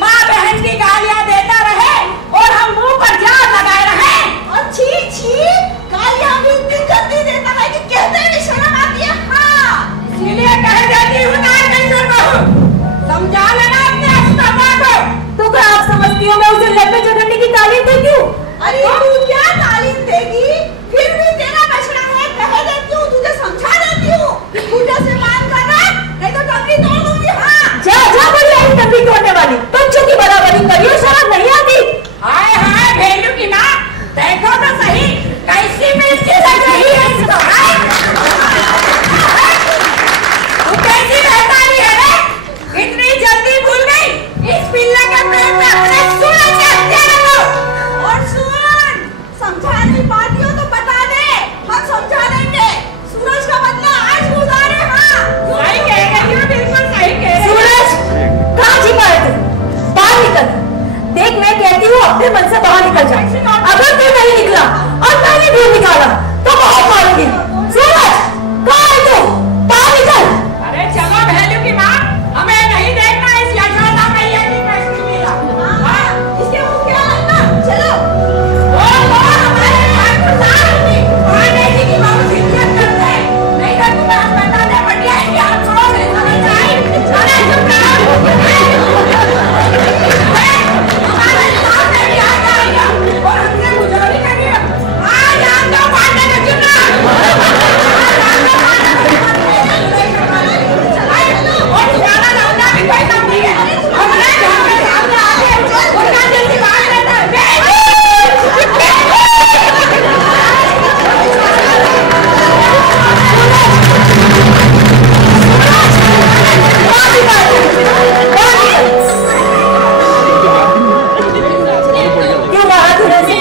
माँ बहन की गालियाँ देता रहे और हम मुंह पर जान लगाए रहे। और छी छी, गालियाँ भी इतनी गंदी देता है कि कहते भी शर्म आती है। हाँ, इसीलिए कह देती हूँ ना कैसे बहू, समझा लेना अपने अस्तमा को। तो क्या आप समझती हो मैं उसे लड़के झगड़ने की तालीम देती हूँ? अरे तू क्या तालीम देगी? फिर भी तेरा बचना है, कह देती हूँ, तुझे समझा देती हूँ। उल्टा से मान करना, नहीं तो टंगड़ी तोड़ दूंगी। हाँ, जा जा बोली आई टंगड़ी तोड़ने वाली, बच्चों की बराबरी करियो, शर्म नहीं आती? हाय हाय भेलू की माँ, देखो तो सही कैसी मिर्ची लग रही है इसको। तू कैसी बहकानी है रे? इतनी जल्दी भूल गई इस पिल्ला के प्रेम में अपने सूरज के हत्या को। और सुन, समझा नहीं पाती हो तो बता दे, हम समझा देंगे। सूरज का बदला आज गुजारे। हाँ, सही कह रही हो, बिल्कुल सही कह रही हो। सूरज कहाँ छिपा है तू? बाहर निकल। देख मैं कहती हूँ अपने मन से बाहर निकल जा। अगर तू नहीं निकला और मैंने भी निकाला तो बहुत मारूंगी। सूरज कहाँ है तू? बाहर निकल। अरे चलो भेलू की माँ, हमें नहीं देखना इस यशोदा मैया की कष्ट लीला। हाँ, इसके मुंह क्या लगना? चलो। वो हमारे घर को सारी खाने की बहुत इज्जत करते हैं, नहीं तो तुम्हें हम बताने पड़ जाएंगे। हम छोड़ दे समझ आई। चले चुप रहो। हमारे सामने भी आ जाएगा और हमसे मुझोरी करिए। आज हम तो पांडे का चुना। और ज्यादा लौटा भी कोई कम नहीं है। हमारे घर में सामने आके उनका जल्दी बाहर रहता है। क्यों मारा तूने उसे?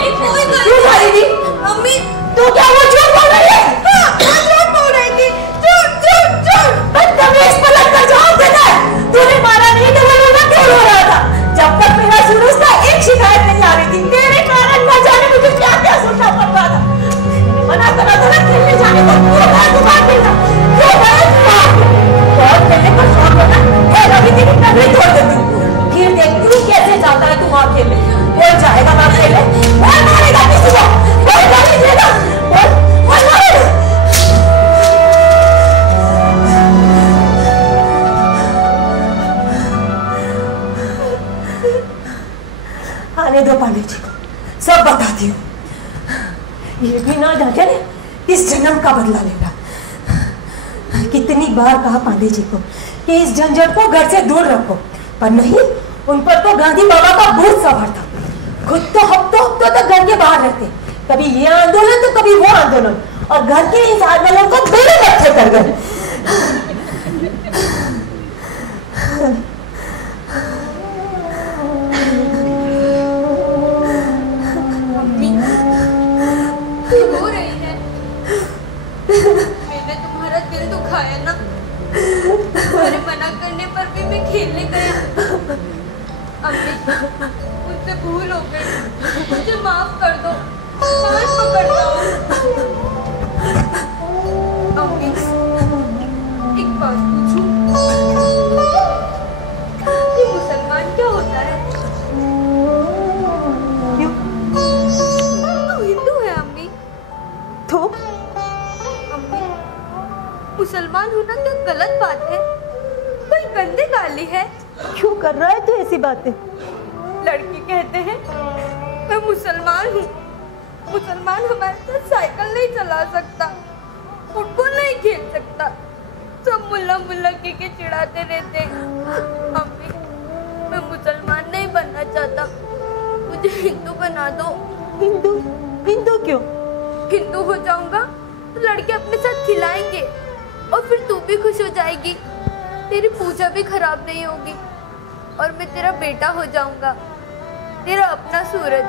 क्यों मारी थी? अम्मी, तू क्या वो झूठ बोल रही है? हाँ, मैं झूठ बोल रही थी। झूठ झूठ झूठ। बदतमीज पलट कर जवाब देता है। तूने मारा नहीं तो वो रोना क्यों रो रहा था? जब तक मेरा सूरज था एक शिकायत नहीं आ रही थी। तेरे कारण न जाने मुझे क्या क्या सोचना पड़ रहा था। मना करा था ना खेलने जाने को, क्यों गया दुकान पे? क्यों गया दुकान पे? बहुत खेलने का शौक होता है, अभी तेरी टंगड़ी तोड़ देती हूँ। फिर देखती हूँ कैसे जाता है तू वहाँ खेलने। बोल जाएगा वहाँ खेलने? बोल मारेगा किसी को? बोल गाली देगा? बोल बोल मारेगा? बताने दो पांडे जी को, सब बताती हूँ। ये भी ना जाने इस जन्म का बदला लेगा। कितनी बार कहा पांडे जी को कि इस झंझट को घर से दूर रखो, पर नहीं, उन पर तो गांधी बाबा का भूत सवार था। खुद तो हफ्तों तक घर के बाहर रहते, कभी ये आंदोलन तो कभी वो आंदोलन, और घर के इस आंदोलन को मेरे इकट्ठे कर गए। हो रही है, मैंने तुम्हारा दिल दुखाया ना, तुम्हारे मना करने पर भी मैं खेलने गया। अम्मी, मुझसे भूल हो गई, मुझे माफ कर दो, हाथ पकड़ता हूँ। अम्मी, एक बात पूछूं, ये मुसलमान क्या होता है? क्यों? तो हिंदू है अम्मी। तो अम्मी, मुसलमान होना क्या गलत बात है? कोई गंदी गाली है? क्यों कर रहा है तू ऐसी बातें? लड़के कहते हैं मैं मुसलमान हूँ, मुसलमान हमारे साथ साइकिल नहीं चला सकता, फुटबॉल नहीं खेल सकता, सब मुल्ला मुल्ला के चिढ़ाते रहते हैं। अम्मी, मैं मुसलमान नहीं बनना चाहता, मुझे हिंदू बना दो। हिंदू? हिंदू क्यों? हिंदू हो जाऊंगा तो लड़के अपने साथ खिलाएंगे और फिर तू भी खुश हो जाएगी, तेरी पूजा भी खराब नहीं होगी और मैं तेरा बेटा हो जाऊंगा, तेरा अपना सूरज।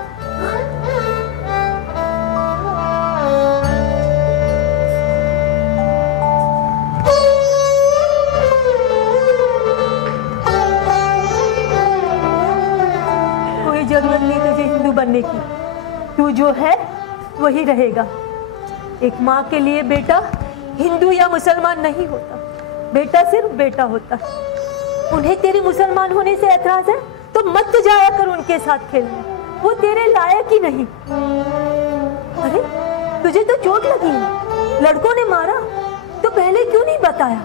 कोई जरूरत नहीं तुझे हिंदू बनने की, तू जो है वही रहेगा। एक माँ के लिए बेटा हिंदू या मुसलमान नहीं होता, बेटा सिर्फ बेटा होता है। उन्हें तेरे मुसलमान होने से ऐतराज है तो मत जाया कर उनके साथ खेलने, वो तेरे लायक ही नहीं। अरे तुझे तो चोट लगी है, लड़कों ने मारा तो पहले क्यों नहीं बताया?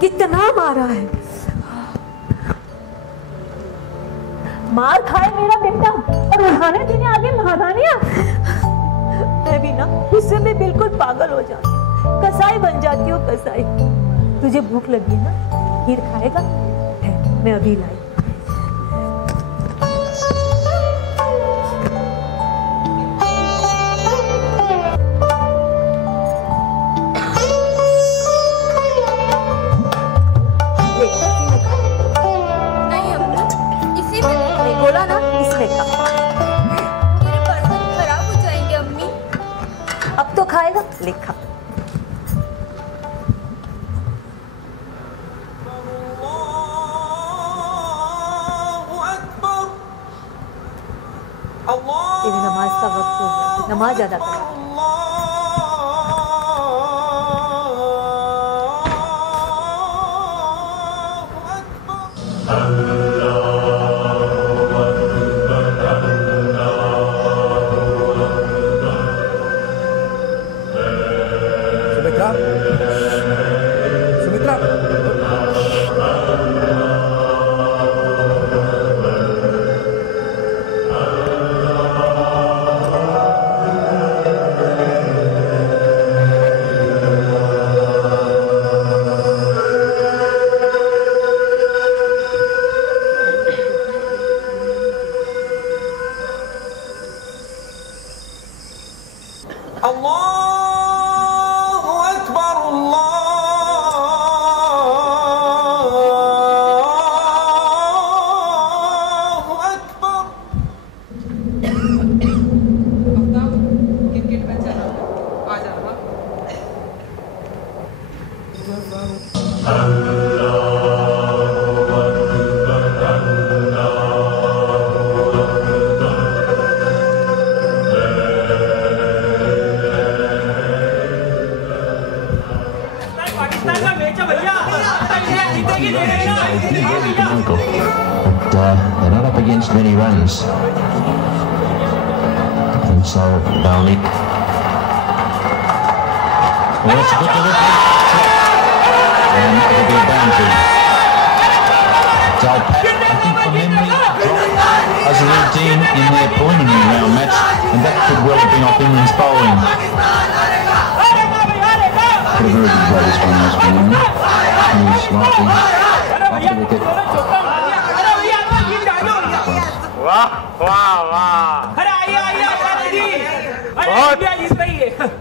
कितना मारा है, मार खाए मेरा बेटा और उठाने देने आगे महारानियां। मैं भी ना उससे भी बिल्कुल पागल हो जाती, कसाई बन जाती हूँ, कसाई। तुझे भूख लगी है ना, खीर खाएगा? मैं अभी लाई। नहीं अम्मी, इसी में नहीं। बोला ना इसमें खा। मेरे बर्तन खराब हो जाएंगे अम्मी। अब तो खाएगा, लिखा। तेरी नमाज का वक्त हो गया, नमाज अदा कर। Sumitra, Sumitra, They're not up against many runs, and so they'll need. Well, it's a good delivery, and it'll be a boundary. Del Pat, I think from memory, dropped. Azharuddin in their preliminary round match, and that could well have been off Imran's bowling. Had a very good blow this one, was Imran. He was slightly off the wicket. वाह वाह वाह,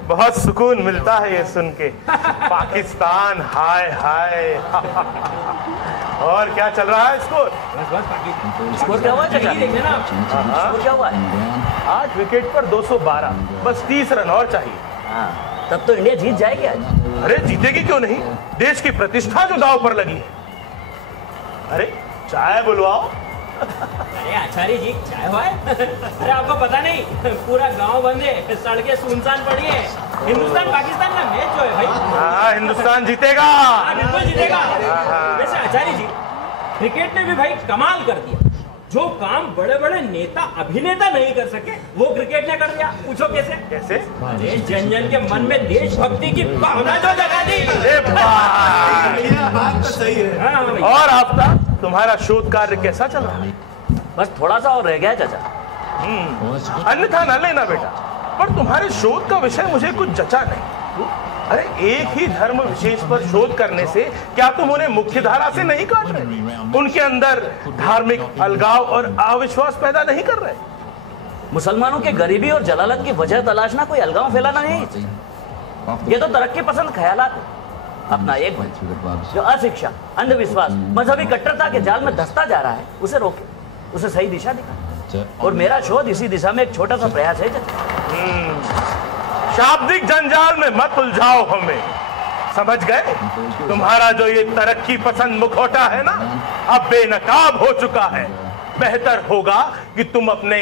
बहुत सुकून मिलता है ये सुन के। पाकिस्तान हाय हाय। और क्या चल रहा है स्कोर? स्कोर क्या हुआ चाचा? देखिए ना स्कोर क्या हुआ है? 8 विकेट पर 212, बस 30 रन और चाहिए। हाँ, तब तो इंडिया जीत जाएगी आज। अरे जीतेगी क्यों नहीं, देश की प्रतिष्ठा जो दांव पर लगी है। अरे चाय बुलवाओ। अरे आचार्य जी चाय हुआ है? अरे आपको पता नहीं, पूरा गांव बंद है, सड़कें सुनसान पड़ी है। हिंदुस्तान पाकिस्तान का मैच जो है भाई। हाँ, हिंदुस्तान जीतेगा। बिल्कुल जीतेगा। वैसे आचार्य जी, क्रिकेट ने भी भाई कमाल कर दिया। जो काम बड़े बड़े नेता अभिनेता नहीं कर सके, वो क्रिकेट ने कर दिया। पूछो कैसे? कैसे? अरे जन जन के मन में देशभक्ति की भावना जो जगा दी। बात तो सही है। और आफ्ताब, तुम्हारा शोध कार्य कैसा चल रहा है? बस थोड़ा सा और रह गया है चाचा। अन्यथा न लेना बेटा, पर तुम्हारे शोध का विषय मुझे कुछ जचा नहीं। अरे एक ही धर्म विशेष पर शोध करने से क्या तुम उन्हें मुख्य धारा से नहीं काट रहे? उनके अंदर धार्मिक अलगाव और अविश्वास पैदा नहीं कर रहे? मुसलमानों के गरीबी और जलालत की वजह तलाशना कोई अलगाव फैलाना नहीं, ये तो तरक्की पसंद ख्यालात है। अपना एक जो अशिक्षा, अंधविश्वास, मजहबी कट्टरता के जाल में धंसता जा रहा है, उसे रोके, उसे सही दिशा दिखा। और मेरा शोध इसी दिशा में एक छोटा सा प्रयास है। शाब्दिक जंजाल में मत उलझाओ हमें, समझ गए? तुम्हारा जो ये तरक्की पसंद मुखौटा है ना, अब बेनकाब हो चुका है। बेहतर होगा कि तुम अपने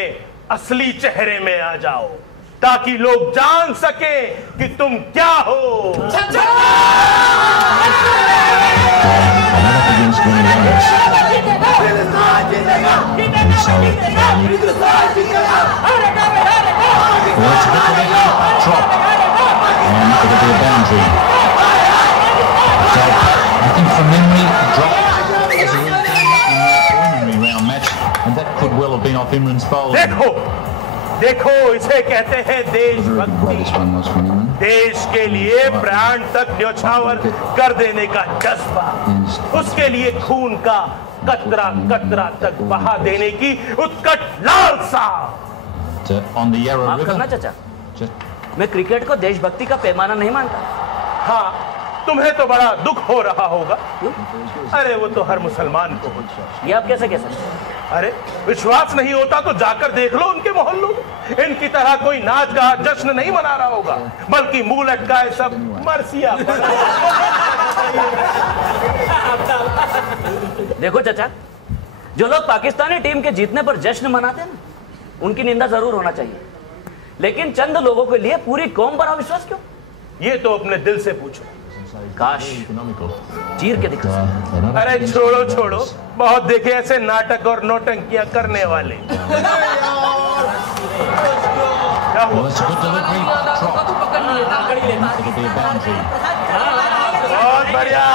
असली चेहरे में आ जाओ, ताकि लोग जान सके कि तुम क्या हो। Drop. And it'll be a boundary. So, I think from memory, drop as a preliminary round match, and that could well have been off Imran's bowling. देखो, देखो, इसे कहते हैं देशभक्ति। देश के लिए प्राण तक न्यौछावर कर देने का जज्बा, उसके लिए खून का कतरा कतरा तक बहा देने की उत्कट लालसा। On the Yarra माफ River. करना चाचा, मैं क्रिकेट को देशभक्ति का पैमाना नहीं मानता। हाँ, तुम्हें तो बड़ा दुख हो रहा होगा। अरे वो तो हर मुसलमान को होता है। ये आप कैसे कह सकते हैं? अरे विश्वास नहीं होता तो जाकर देख लो उनके मोहल्लों में। इनकी तरह कोई नाच गाच जश्न नहीं मना रहा होगा, बल्कि मुंह लटकाए सब मरसिया। देखो चाचा, जो लोग पाकिस्तानी टीम के जीतने पर जश्न मनाते हैं ना, उनकी निंदा जरूर होना चाहिए, लेकिन चंद लोगों के लिए पूरी कौम पर अविश्वास क्यों? ये तो अपने दिल से पूछो। काश चीर के दिखा। अरे छोड़ो छोड़ो, बहुत देखे ऐसे नाटक और नौटंकियां करने वाले। क्या हुआ? बहुत बढ़िया।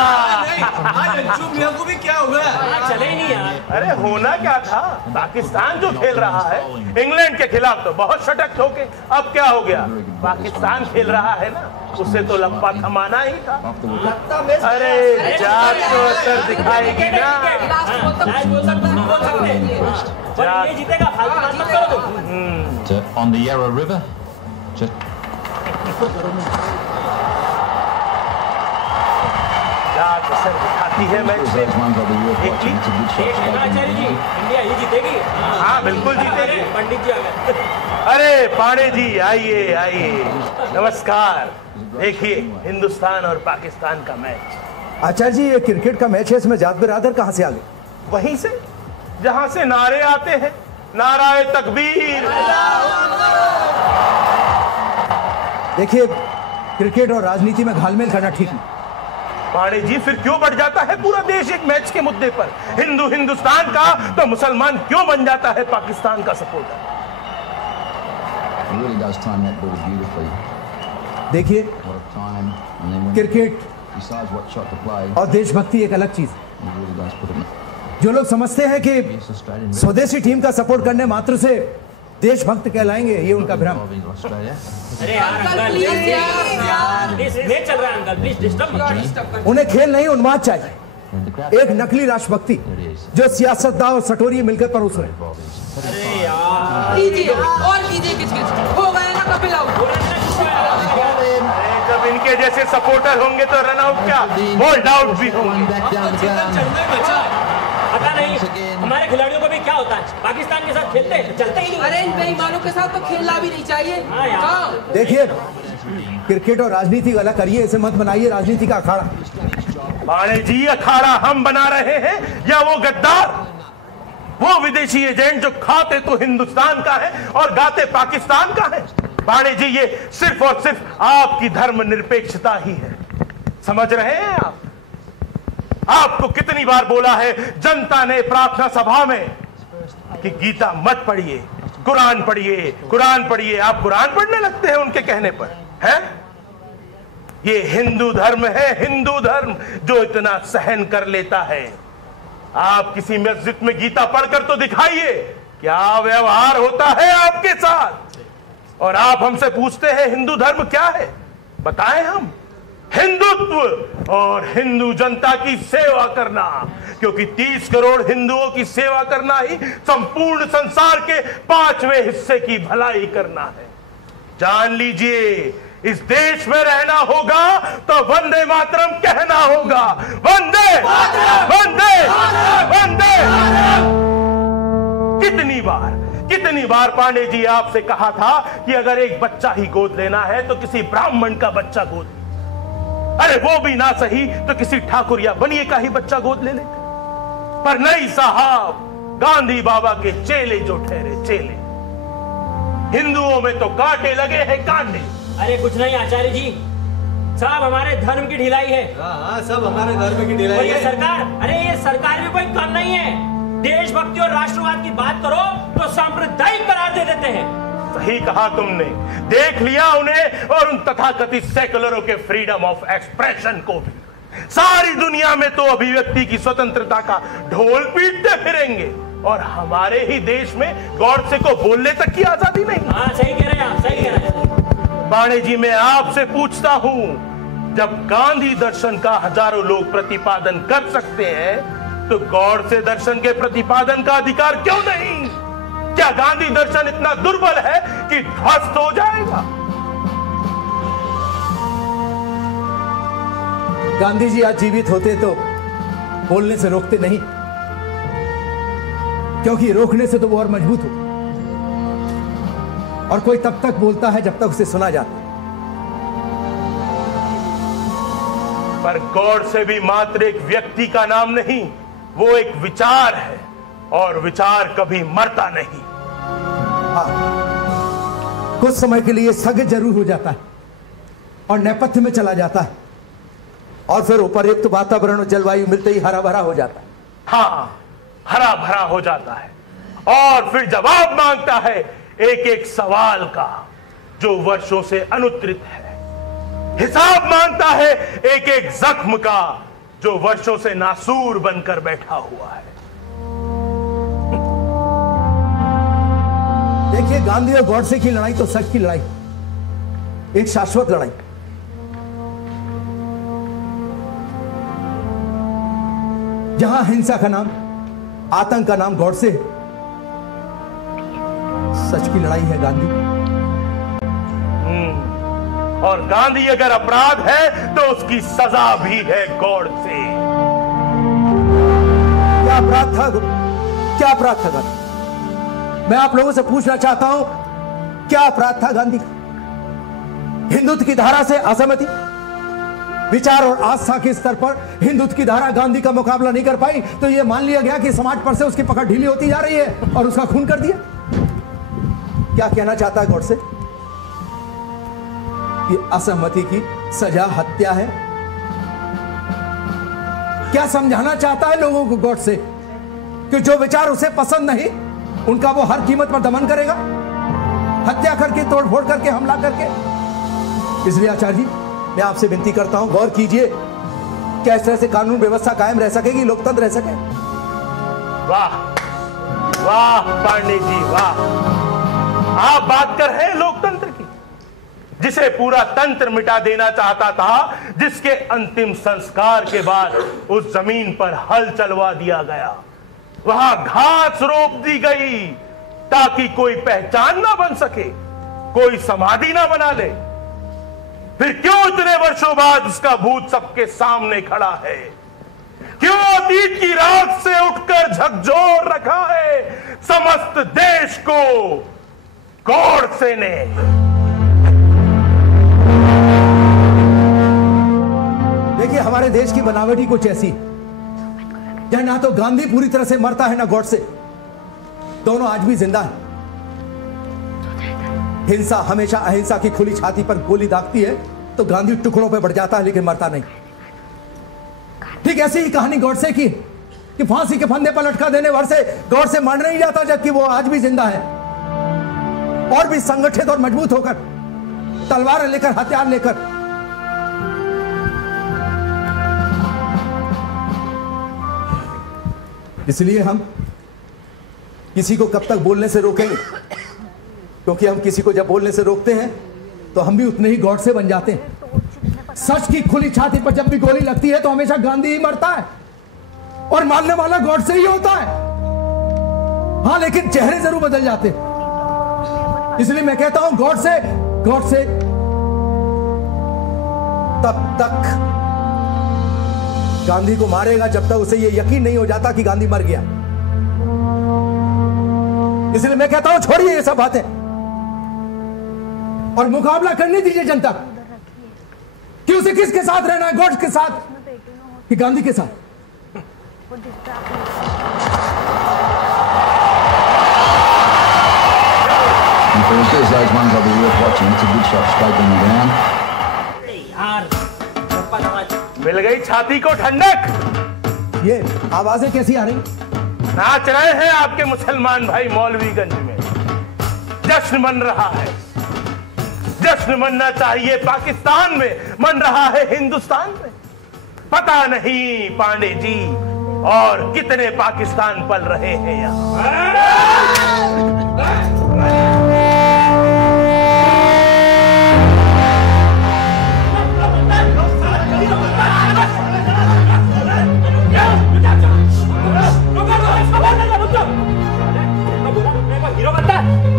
को भी क्या हुआ? चले ही नहीं यार। अरे होना क्या था, पाकिस्तान जो खेल रहा है इंग्लैंड के खिलाफ तो बहुत सटक ठोके। अब क्या हो गया? पाकिस्तान खेल रहा है ना, उससे तो लंबा थमाना ही था। अरे जात तो असर दिखाएगी ना। ये जीतेगा, फालतू बात मत करो तुम। On the Yarra River. जात असर दिखाती है मैच से। आचार्य जी, इंडिया ही जीतेगी। हाँ बिल्कुल जीतेगी। पंडित जी आ गए। अरे पांडे जी आइए आइए, नमस्कार। देखिए हिंदुस्तान और पाकिस्तान का मैच। आचार्य जी, ये क्रिकेट का मैच है, इसमें जात बिरादर कहाँ से आ गए? वहीं से जहां से नारे आते हैं, नाराए तकबीर। देखिए, क्रिकेट और राजनीति में घालमेल करना ठीक नहीं। पांडे जी, फिर क्यों बढ़ जाता है पूरा देश एक मैच के मुद्दे पर? हिंदू हिंदुस्तान का तो मुसलमान क्यों बन जाता है पाकिस्तान का सपोर्टर? देखिए, क्रिकेट और देशभक्ति एक अलग चीज है। जो लोग समझते हैं कि स्वदेशी टीम का सपोर्ट करने मात्र से देशभक्त कहलाएंगे, ये उनका भ्रम। अरे यार अंकल प्लीज मैच चल रहा है अंकल, प्लीज डिस्टर्ब मत। उन्हें खेल नहीं उन्माद चाहिए, एक नकली राष्ट्रभक्ति जो सियासतदान और सटोरी मिलकर परोस रहे। अरे यार कीजिए और कीजिए किच-किच, हो गया ना कपिल आउट। जब इनके जैसे सपोर्टर होंगे तो रन आउट क्या होल्ड आउट भी होंगे। पता नहीं हमारे खिलाड़ियों को भी क्या होता है, पाकिस्तान के साथ खेलते हैं चलते ही नहीं। अरे इन बेईमानों के साथ तो खेलना भी नहीं चाहिए। हाँ देखिए क्रिकेट और राजनीति अलग करिए, इसे मत बनाइए राजनीति का अखाड़ा। पाणे जी अखाड़ा हम बना रहे हैं या वो गद्दार, वो विदेशी एजेंट जो खाते तो हिंदुस्तान का है और गाते पाकिस्तान का है। पाणे जी ये सिर्फ और सिर्फ आपकी धर्मनिरपेक्षता ही है, समझ रहे हैं आप? आपको कितनी बार बोला है जनता ने प्रार्थना सभा में कि गीता मत पढ़िए, कुरान पढ़िए, कुरान पढ़िए। आप कुरान पढ़ने लगते हैं उनके कहने पर, हैं? ये हिंदू धर्म है, हिंदू धर्म जो इतना सहन कर लेता है। आप किसी मस्जिद में गीता पढ़कर तो दिखाइए क्या व्यवहार होता है आपके साथ। और आप हमसे पूछते हैं हिंदू धर्म क्या है? बताएं हम। हिंदुत्व और हिंदू जनता की सेवा करना, क्योंकि 30 करोड़ हिंदुओं की सेवा करना ही संपूर्ण संसार के 5वें हिस्से की भलाई करना है। जान लीजिए, इस देश में रहना होगा तो वंदे मातरम कहना होगा। वंदे वंदे वंदे। कितनी बार पांडे जी आपसे कहा था कि अगर एक बच्चा ही गोद लेना है तो किसी ब्राह्मण का बच्चा गोद, अरे वो भी ना सही तो किसी ठाकुर या बनिए का ही बच्चा गोद ले लेते। पर नहीं साहब, गांधी बाबा के चेले जो ठहरे चेले, हिंदुओं में तो कांटे लगे हैं कांटे। अरे कुछ नहीं आचार्य जी, सब हमारे धर्म की ढिलाई है। हाँ सब हमारे धर्म की ढिलाई है। ये सरकार, अरे ये सरकार में कोई कम नहीं है। देशभक्ति और राष्ट्रवाद की बात करो तो सांप्रदायिक करार दे देते हैं। सही कहा तुमने, देख लिया उन्हें और उन तथाकथित सेकुलरों के फ्रीडम ऑफ एक्सप्रेशन को भी। सारी दुनिया में तो अभिव्यक्ति की स्वतंत्रता का ढोल पीटते फिरेंगे और हमारे ही देश में गॉडसे को बोलने तक की आजादी नहीं। हाँ सही कह रहे हैं आप, सही कह रहे हैं। पाणे जी मैं आपसे पूछता हूं, जब गांधी दर्शन का हजारों लोग प्रतिपादन कर सकते हैं तो गॉडसे दर्शन के प्रतिपादन का अधिकार क्यों नहीं? क्या गांधी दर्शन इतना दुर्बल है कि ध्वस्त हो जाएगा? गांधी जी आज जीवित होते तो बोलने से रोकते नहीं, क्योंकि रोकने से तो वो और मजबूत हो, और कोई तब तक बोलता है जब तक उसे सुना जाता है। पर गॉडसे भी मात्र एक व्यक्ति का नाम नहीं, वो एक विचार है और विचार कभी मरता नहीं। हाँ, कुछ समय के लिए स्थगित जरूर हो जाता है और नेपथ्य में चला जाता है, और फिर उपर्युक्त वातावरण और जलवायु मिलते ही हरा भरा हो जाता है। हाँ, हरा भरा हो जाता है और फिर जवाब मांगता है एक एक सवाल का जो वर्षों से अनुत्तरित है। हिसाब मांगता है एक एक जख्म का जो वर्षों से नासूर बनकर बैठा हुआ है। देखिए, गांधी और गॉडसे की लड़ाई तो सच की लड़ाई, एक शाश्वत लड़ाई। जहां हिंसा का नाम, आतंक का नाम गॉडसे, सच की लड़ाई है गांधी। और गांधी अगर अपराध है तो उसकी सजा भी है गॉडसे। क्या अपराध था? क्या अपराध था गांधी? मैं आप लोगों से पूछना चाहता हूं, क्या अपराध था गांधी का? हिंदुत्व की धारा से असहमति, विचार और आस्था के स्तर पर हिंदुत्व की धारा गांधी का मुकाबला नहीं कर पाई तो यह मान लिया गया कि समाज पर से उसकी पकड़ ढीली होती जा रही है और उसका खून कर दिया। क्या कहना चाहता है गॉडसे? कि असहमति की सजा हत्या है? क्या समझाना चाहता है लोगों को गॉडसे कि जो विचार उसे पसंद नहीं उनका वो हर कीमत पर दमन करेगा, हत्या करके, तोड़फोड़ करके, हमला करके? इसलिए आचार्य जी, मैं आपसे विनती करता हूं, गौर कीजिए क्या इस तरह से कानून व्यवस्था कायम रह सकेगी, लोकतंत्र रह सके? वाह वाह पांडे जी वाह। आप बात कर रहे हैं लोकतंत्र की, जिसे पूरा तंत्र मिटा देना चाहता था, जिसके अंतिम संस्कार के बाद उस जमीन पर हल चलवा दिया गया, वहां घास रोप दी गई ताकि कोई पहचान ना बन सके, कोई समाधि ना बना ले। फिर क्यों इतने वर्षों बाद उसका भूत सबके सामने खड़ा है? क्यों अतीत की राख से उठकर झकझोर रखा है समस्त देश को गॉडसे ने? देखिए, हमारे देश की बनावट ही कुछ ऐसी है, ना तो गांधी पूरी तरह से मरता है ना गॉडसे। दोनों आज भी जिंदा है। हिंसा हमेशा अहिंसा की खुली छाती पर गोली दागती है तो गांधी टुकड़ों पे बढ़ जाता है लेकिन मरता नहीं। ठीक ऐसी ही कहानी गॉडसे की कि फांसी के फंदे पर लटका देने वाले से गॉडसे मर नहीं जाता, जबकि वो आज भी जिंदा है और भी संगठित और मजबूत होकर, तलवार लेकर, हथियार लेकर। इसलिए हम किसी को कब तक बोलने से रोकेंगे? क्योंकि हम किसी को जब बोलने से रोकते हैं तो हम भी उतने ही गॉड से बन जाते हैं। सच की खुली छाती पर जब भी गोली लगती है तो हमेशा गांधी ही मरता है और मारने वाला गॉड से ही होता है। हाँ, लेकिन चेहरे जरूर बदल जाते हैं। इसलिए मैं कहता हूं गॉड से तब तक गांधी को मारेगा जब तक उसे यह यकीन नहीं हो जाता कि गांधी मर गया। इसलिए मैं कहता हूं छोड़िए ये सब बातें और मुकाबला करने दीजिए जनता कि उसे किसके साथ रहना है, गॉड के साथ कि गांधी के साथ। मिल गई छाती को ठंडक। ये आवाजें कैसी आ रही? नाच रहे हैं आपके मुसलमान भाई मौलवीगंज में। जश्न मन रहा है। जश्न मनना चाहिए पाकिस्तान में, मन रहा है हिंदुस्तान में। पता नहीं पांडे जी और कितने पाकिस्तान पल रहे हैं यहाँ।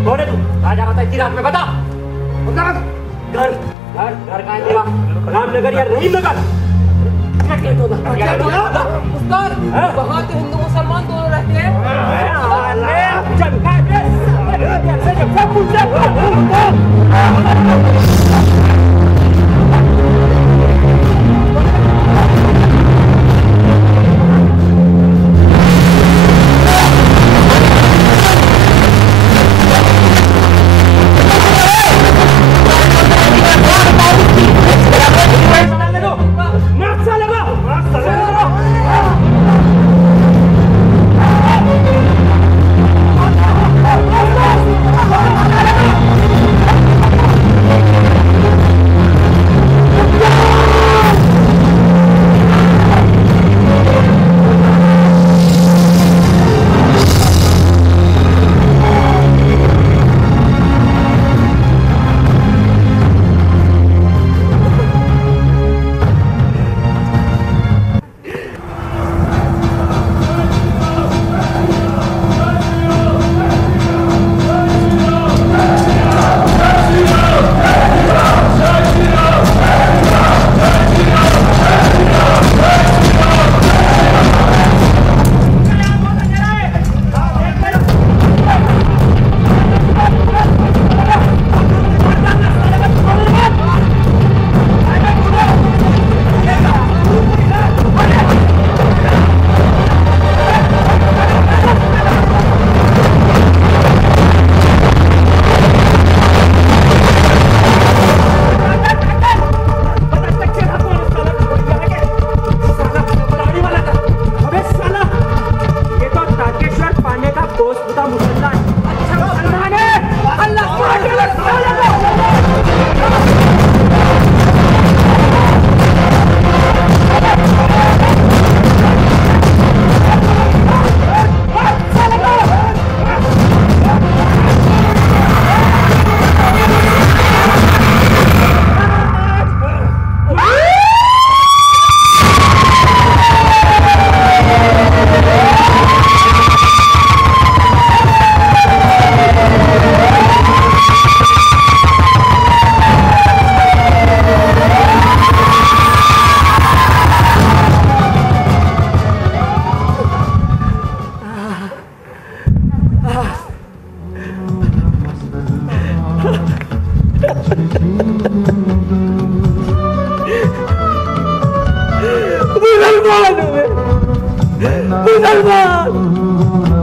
कौन है तू? राजा बता, इतनी रात में बता। घर घर घर कहाँ है तेरा? रामनगर या रहीमनगर? उस्ताद, वहाँ तो हिंदू मुसलमान दोनों रहते हैं।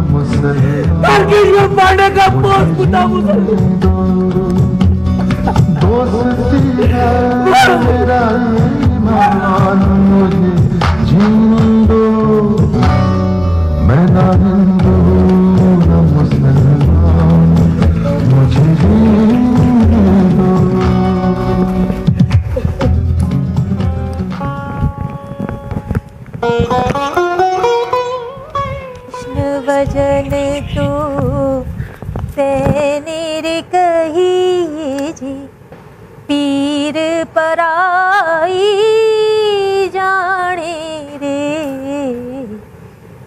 मुसलमान तारकेश्वर पांडे का पोस्ट पुता दोस्ती है मेरा ईमान, मुझे जीने दो, मैं ना हिंदू न मुसलमान, मुझे जीने दो। वजन तू तेनेर कही जी, पीर पराई जाने रे,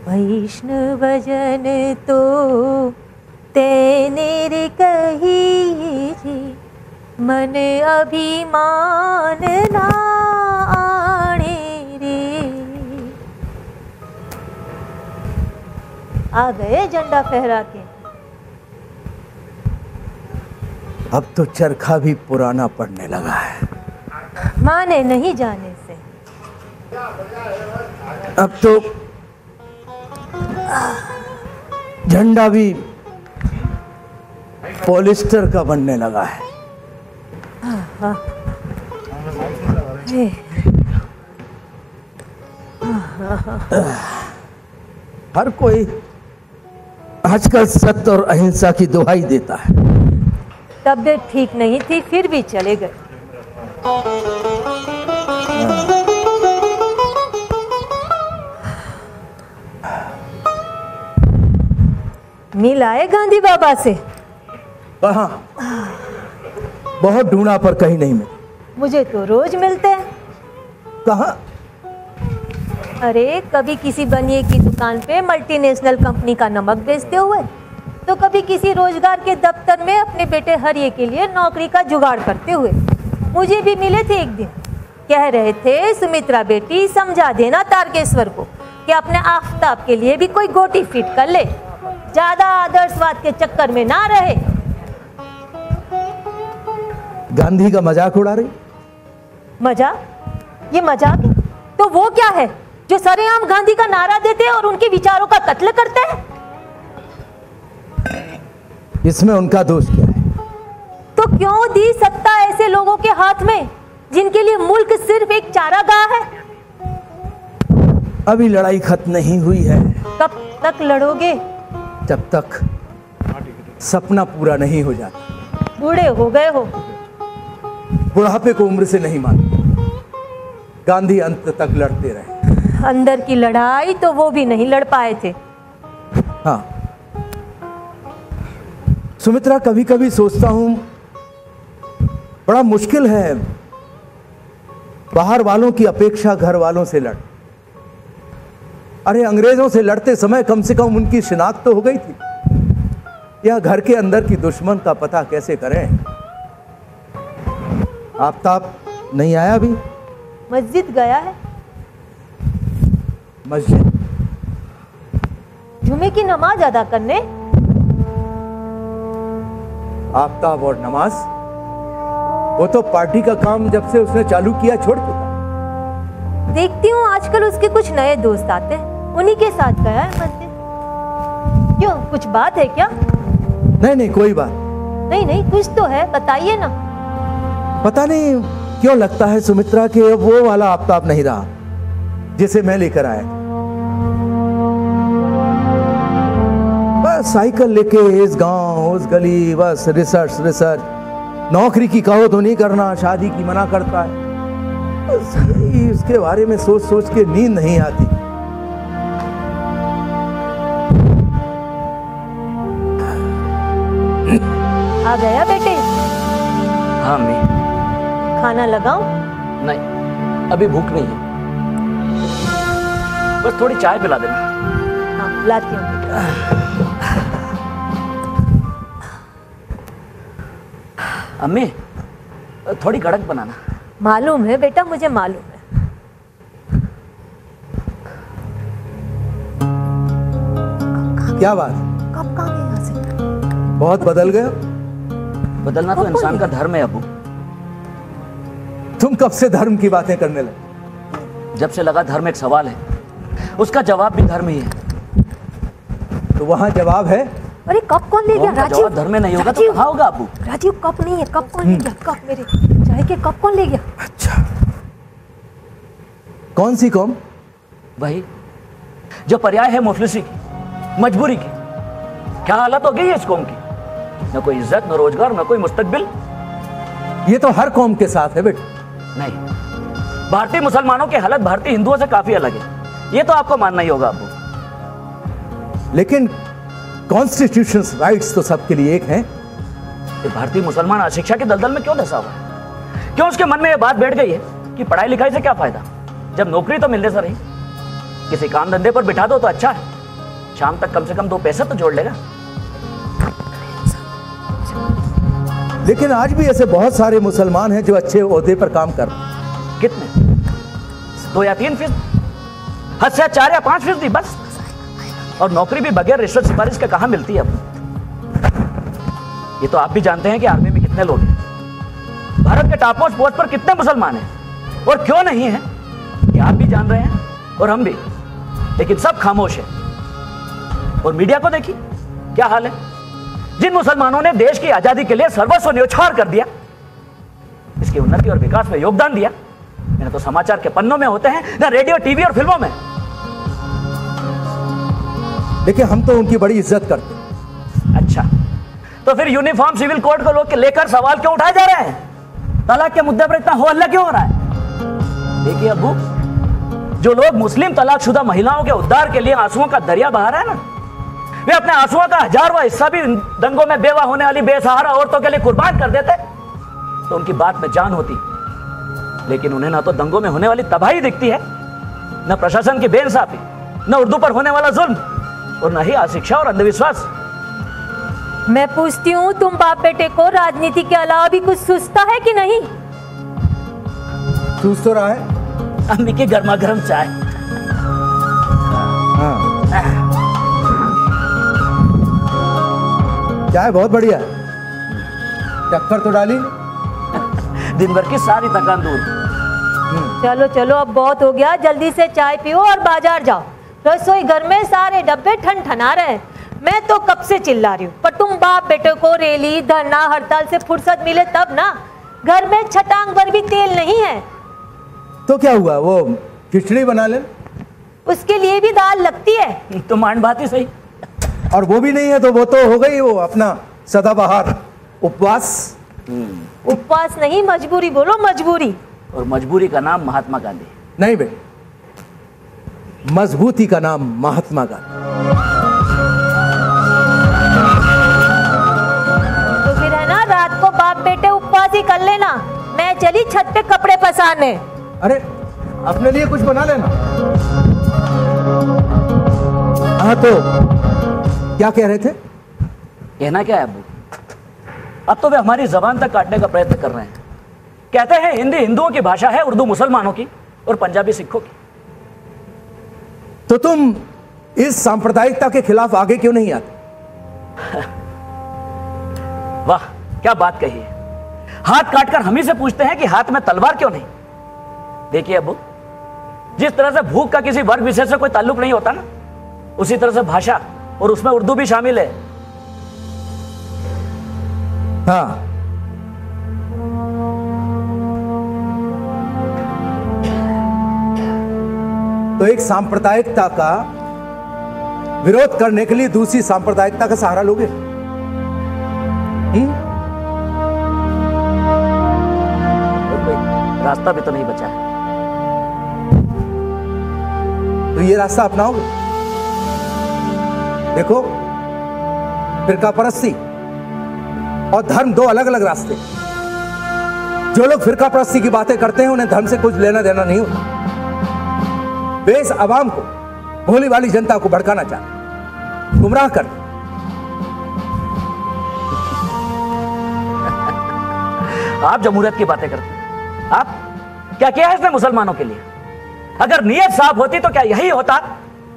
वैष्णव जन तो तेनेर कही जी, मन अभिमान ना आने रे। आ गए झंडा फहरा के। अब तो चरखा भी पुराना पड़ने लगा है। माने नहीं जाने से अब तो झंडा भी पॉलिस्टर का बनने लगा है। हर कोई आजकल सत्य और अहिंसा की दुहाई देता है। तबीयत ठीक नहीं थी फिर भी चले गए। मिल आए गांधी बाबा से? कहाँ? बहुत ढूंढा पर कहीं नहीं मिले। मुझे तो रोज मिलते हैं। कहाँ? अरे कभी किसी बनिए की दुकान पे मल्टीनेशनल कंपनी का नमक बेचते हुए, तो कभी किसी रोजगार के दफ्तर में अपने बेटे हरिये के लिए नौकरी का जुगाड़ करते हुए। मुझे भी मिले थे एक दिन, कह रहे थे सुमित्रा बेटी समझा देना तारकेश्वर को कि अपने आफ्ताब के लिए भी कोई गोटी फिट कर ले, ज्यादा आदर्शवाद के चक्कर में ना रहे। गांधी का मजाक उड़ा रही? मजाक? ये मजाक है? तो वो क्या है जो सरेआम गांधी का नारा देते हैं और उनके विचारों का कत्ल करते हैं? इसमें उनका दोष क्या है? तो क्यों दी सत्ता ऐसे लोगों के हाथ में जिनके लिए मुल्क सिर्फ एक चारागाह है? अभी लड़ाई खत्म नहीं हुई है। कब तक लड़ोगे? जब तक सपना पूरा नहीं हो जाता। बूढ़े हो गए हो। बुढ़ापे को उम्र से नहीं मानते। गांधी अंत तक लड़ते रहे। अंदर की लड़ाई तो वो भी नहीं लड़ पाए थे। हाँ सुमित्रा, कभी कभी सोचता हूं बड़ा मुश्किल है बाहर वालों की अपेक्षा घर वालों से लड़। अरे अंग्रेजों से लड़ते समय कम से कम उनकी शिनाख्त तो हो गई थी। या घर के अंदर की दुश्मन का पता कैसे करें? आफ्ताब नहीं आया अभी? मस्जिद गया है। मस्जिद? जुमे की नमाज अदा करने। आफ्ताब और नमाज, वो तो पार्टी का काम जब से उसने चालू किया छोड़ चुका। देखती हूँ आजकल उसके कुछ नए दोस्त आते हैं, उन्हीं के साथ गया है मस्जिद। क्यों, कुछ बात है क्या? नहीं नहीं कोई बात नहीं। नहीं कुछ तो है, बताइए ना। पता नहीं क्यों लगता है सुमित्रा कि वो वाला आफ्ताब नहीं रहा जिसे मैं लेकर आया। बस साइकिल लेके इस गांव उस गली, बस रिसर्च। नौकरी की कहो तो नहीं करना, शादी की मना करता है। बस यही उसके बारे में सोच सोच के नींद नहीं आती। आ गया बेटे? हाँ मैं। खाना लगाऊं? नहीं, अभी भूख नहीं है। बस थोड़ी चाय पिला देना। हाँ लाती हूँ। अम्मी थोड़ी कड़क बनाना। मालूम है बेटा, मुझे मालूम है। क्या बात? कब कहाँ गए यहाँ से? बहुत बदल गए। बदलना तो इंसान का धर्म है अबू। तुम कब से धर्म की बातें करने लगे? जब से लगा धर्म एक सवाल है, उसका जवाब भी धर्म ही है। तो वहां जवाब है। अरे कप कौन ले गया? राजीव, जवाब धर्म में नहीं होगा तो कहाँ होगा अबू? राजीव कप नहीं है, कप कौन ले गया? कप मेरे चाय के कप कौन ले गया? अच्छा, कौन सी कौम? वही जो पर्याय है मुफलिसी की, मजबूरी की। क्या हालत हो गई है इस कौम की? न कोई इज्जत, न रोजगार, न कोई मुस्तकबिल। ये तो हर कौम के साथ है बेटा। नहीं, भारतीय मुसलमानों की हालत भारतीय हिंदुओं से काफी अलग है, ये तो आपको मानना ही होगा अबू। लेकिन कॉन्स्टिट्यूशन राइट्स तो सबके लिए एक हैं। भारतीय मुसलमान अशिक्षा के दलदल में क्यों धंसा हुआ है? क्यों उसके मन में यह बात बैठ गई है कि पढ़ाई लिखाई से क्या फायदा, जब नौकरी तो मिलने से रही। किसी काम धंधे पर बिठा दो तो अच्छा है, शाम तक कम से कम 2 पैसे तो जोड़ लेगा। लेकिन आज भी ऐसे बहुत सारे मुसलमान हैं जो अच्छे ओहदे पर काम कर रहे हैं। कितने? 2 या 3%, हद से 4 या 5% बस। और नौकरी भी बगैर रिश्वत सिफारिश के कहां मिलती है अब? ये तो आप भी जानते हैं कि आर्मी में कितने लोग हैं, भारत के टॉप मोस्ट पोस्ट पर कितने मुसलमान हैं, और क्यों नहीं है कि आप भी जान रहे हैं और हम भी, लेकिन सब खामोश है। और मीडिया को देखिए क्या हाल है। जिन मुसलमानों ने देश की आजादी के लिए सर्वस्व न्यौछावर कर दिया, इसकी उन्नति और विकास में योगदान दिया, न तो समाचार के पन्नों में होते हैं, न रेडियो, टीवी और फिल्मों में। लेकिन हम तो उनकी बड़ी इज्जत करते हैं। अच्छा, तो फिर यूनिफॉर्म सिविल कोड को लेकर सवाल क्यों उठाए जा रहे हैं? तलाक के मुद्दे पर इतना हो हल्ला क्यों हो रहा है? देखिए अब्बू, जो लोग मुस्लिम तलाकशुदा महिलाओं के उद्धार के लिए आंसुओं का दरिया बहा रहे हैं ना, वे अपने आंसुओं का 1000वां हिस्सा भी दंगों में बेवा होने वाली बेसहारा औरतों के लिए कुर्बान कर देते तो उनकी बात में जान होती। लेकिन उन्हें ना तो दंगों में होने वाली तबाही दिखती है, न प्रशासन की बेइंसाफी, न उर्दू पर होने वाला जुल्म, और न ही अशिक्षा और अंधविश्वास। मैं पूछती हूँ, तुम बाप बेटे को राजनीति के अलावा भी कुछ सूझता है कि नहीं? सूझ तो रहा है। अम्मी की गर्मा गर्म चाय। हाँ, चाय बहुत बढ़िया, टक्कर तो डाली। दिन भर की सारी थकान दूर। चलो चलो, अब बहुत हो गया, जल्दी से चाय पियो और बाजार जाओ। रसोई घर में सारे डब्बे ठन ठना रहे हैं। मैं तो कब से चिल्ला रही हूँ, पर तुम बाप बेटे को रैली, धरना, हड़ताल से फुर्सत मिले तब ना। घर में छटांग भर भी तेल नहीं है तो क्या हुआ, वो खिचड़ी बना ले। उसके लिए भी दाल लगती है। तो मान बात ही सही। और वो भी नहीं है तो वो तो हो गई वो अपना सदाबहार उपवास। उपवास नहीं, मजबूरी बोलो, मजबूरी। और मजबूरी का नाम महात्मा गांधी नहीं बे, मजबूती का नाम महात्मा गांधी। तो फिर है ना, रात को बाप बेटे उपवास ही कर लेना। मैं चली छत पे कपड़े पसारने। अरे अपने लिए कुछ बना लेना। हाँ, तो क्या कह रहे थे? कहना क्या है अब्बू, अब तो वे हमारी जबान तक काटने का प्रयत्न कर रहे हैं। कहते हैं हिंदी हिंदुओं की भाषा है, उर्दू मुसलमानों की, और पंजाबी सिखों की। तो तुम इस सांप्रदायिकता के खिलाफ आगे क्यों नहीं आते? वाह, क्या बात कही है। हाथ काटकर हम ही से पूछते हैं कि हाथ में तलवार क्यों नहीं। देखिए अब्बू, जिस तरह से भूख का किसी वर्ग विशेष से कोई ताल्लुक नहीं होता ना, उसी तरह से भाषा, और उसमें उर्दू भी शामिल है। हाँ, तो एक सांप्रदायिकता का विरोध करने के लिए दूसरी सांप्रदायिकता का सहारा लोगे? रास्ता भी तो नहीं बचा है। तो ये रास्ता अपनाओगे? देखो, फिरका परस्ती और धर्म दो अलग अलग रास्ते। जो लोग फिरका परस्ती की बातें करते हैं उन्हें धर्म से कुछ लेना देना नहीं होता। वे इस आवाम को, भोली वाली जनता को भड़काना चाहते, गुमराह कर। आप जमहूरियत की बातें करते हैं। आप क्या किया है इसने मुसलमानों के लिए? अगर नीयत साफ होती तो क्या यही होता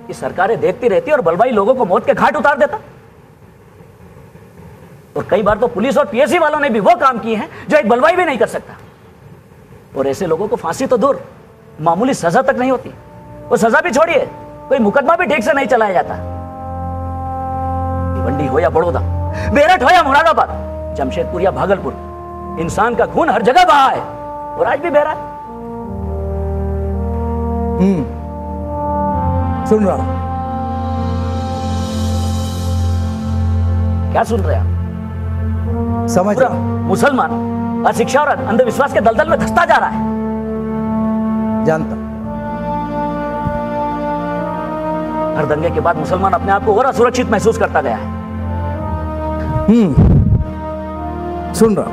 कि सरकारें देखती रहती और बलवाई लोगों को मौत के घाट उतार देता? और कई बार तो पुलिस और पीएससी वालों ने भी वो काम किए हैं जो एक बलवाई भी नहीं कर सकता। और ऐसे लोगों को फांसी तो दूर, मामूली सजा तक नहीं होती। वो सजा भी छोड़िए, कोई मुकदमा भी ठीक से नहीं चलाया जाता। भिवंडी हो या बड़ौदा, बेरठ हो या मुरादाबाद, जमशेदपुर या भागलपुर, इंसान का खून हर जगह बहा है और आज भी बह रहा है। सुन रहा हूं। क्या सुन रहे हैं? समझ रहा। मुसलमान अशिक्षा और अंधविश्वास के दलदल में धंसता जा रहा है। जानता। हर दंगे के बाद मुसलमान अपने आप को और असुरक्षित महसूस करता गया है। सुन रहा।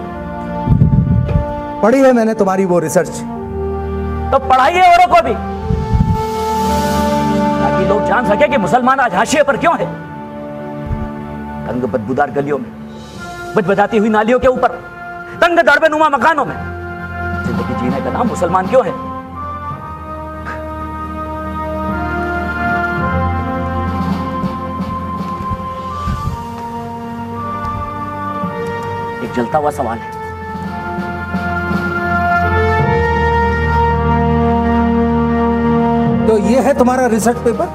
पढ़ी है मैंने तुम्हारी वो रिसर्च। तो पढ़ाइए औरों को भी, ताकि लोग जान सके कि मुसलमान आज हाशिए पर क्यों है। तंग बदबूदार गलियों में, बजबजाती हुई नालियों के ऊपर, तंग दड़बे नुमा मकानों में जिंदगी जीने का नाम मुसलमान क्यों है? एक जलता हुआ सवाल है। तो ये है तुम्हारा research paper,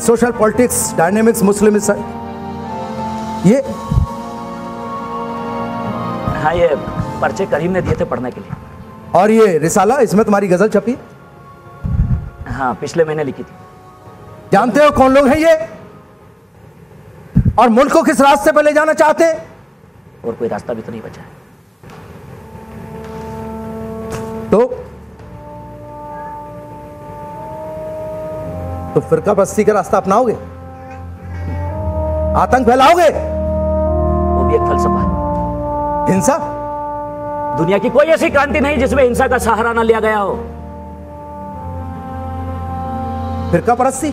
social politics dynamics Muslim. ये हाँ, ये पर्चे करीम ने दिए थे पढ़ने के लिए। और ये रिसाला, इसमें तुम्हारी गजल छपी? हाँ, पिछले महीने लिखी थी। जानते हो कौन लोग हैं ये, और मुल्क को किस रास्ते पर ले जाना चाहते हैं? और कोई रास्ता भी तो नहीं बचा है। तो फिरका बस्ती का रास्ता अपनाओगे? आतंक फैलाओगे? वो भी एक फलसफा है। हिंसा? दुनिया की कोई ऐसी क्रांति नहीं जिसमें हिंसा का सहारा ना लिया गया हो। फिरका परस्ती?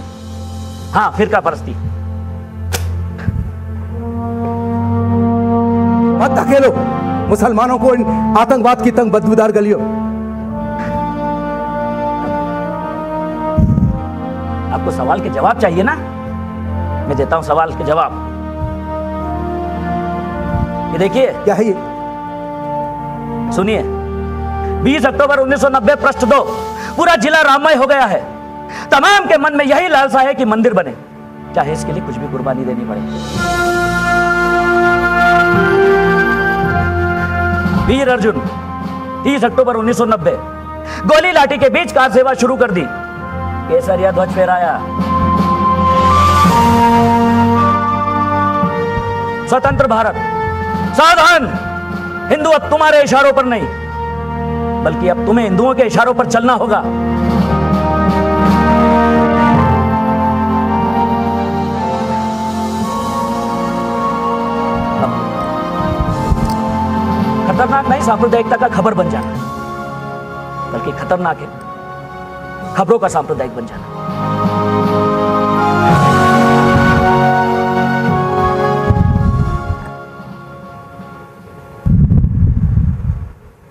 हाँ, फिरका परस्ती। मत धकेलो मुसलमानों को इन आतंकवाद की तंग बदबूदार गलियों। आपको सवाल के जवाब चाहिए ना? मैं देता हूं सवाल के जवाब। ये देखिए। क्या है ये? सुनिए। 20 अक्टूबर 1990 पृष्ठ 2। पूरा जिला राममय हो गया है। तमाम के मन में यही लालसा है कि मंदिर बने, चाहे इसके लिए कुछ भी कुर्बानी देनी पड़े। वीर अर्जुन 30 अक्टूबर 1990 गोली लाठी के बीच कार सेवा शुरू कर दी, केसरिया ध्वज फहराया। स्वतंत्र भारत। सावधान, हिंदू अब तुम्हारे इशारों पर नहीं, बल्कि अब तुम्हें हिंदुओं के इशारों पर चलना होगा। खतरनाक नहीं सांप्रदायिकता का खबर बन जाना, बल्कि खतरनाक है खबरों का सांप्रदायिक बन जाना।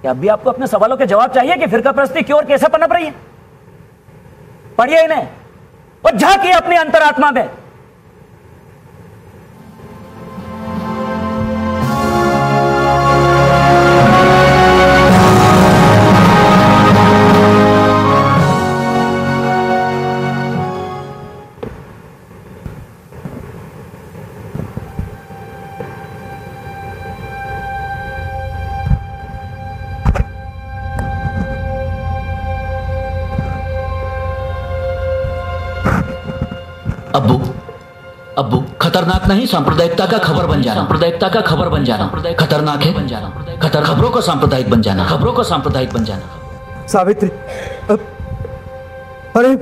क्या अब भी आपको अपने सवालों के जवाब चाहिए कि फिरका परस्ती क्यों और कैसे पनप रही है? पढ़िए इन्हें और झांकिए अपनी अंतरात्मा में। अब्बू खतरनाक नहीं सांप्रदायिकता का खबर बन जाना, सांप्रदायिकता का खबर बन जाना खतरनाक है, बन जाना खबरों का सांप्रदायिक बन जाना, खबरों का सांप्रदायिक बन जाना। सावित्री, अरे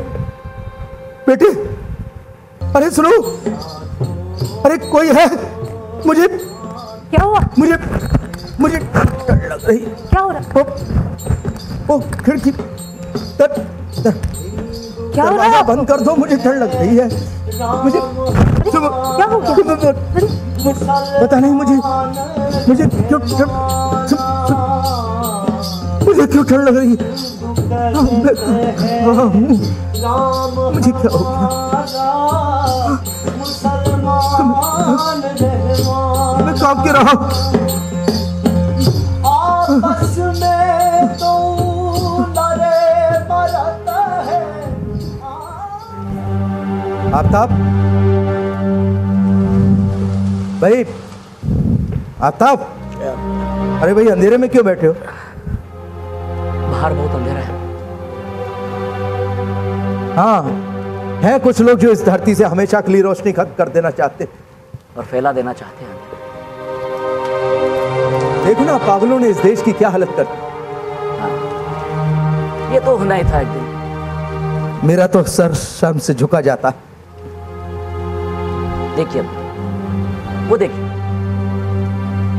बेटे, अरे सुनो, अरे कोई है? मुझे क्या हुआ? मुझे डर लग रही। क्या हो रहा? ओ खिड़की क्या हो रहा है? बंद कर दो, मुझे डर लग रही है। मुझे क्या हो गया? पता नहीं मुझे क्यों मुझे क्यों डर लग रही है। मुझे क्या हो गया? मैं की रहो। आपस में तो लड़े मरता है। आफ्ताब भाई, आफ्ताब, अरे भाई अंधेरे में क्यों बैठे हो? बाहर बहुत अंधेरा है। हाँ, हैं कुछ लोग जो इस धरती से हमेशा के लिए रोशनी खत्म कर देना चाहते और फैला देना चाहते हैं। देखो ना पागलों ने इस देश की क्या हालत कर दी। ये तो होना ही था एक दिन। मेरा तो सर शर्म से झुका जाता। देखिए वो देखिए,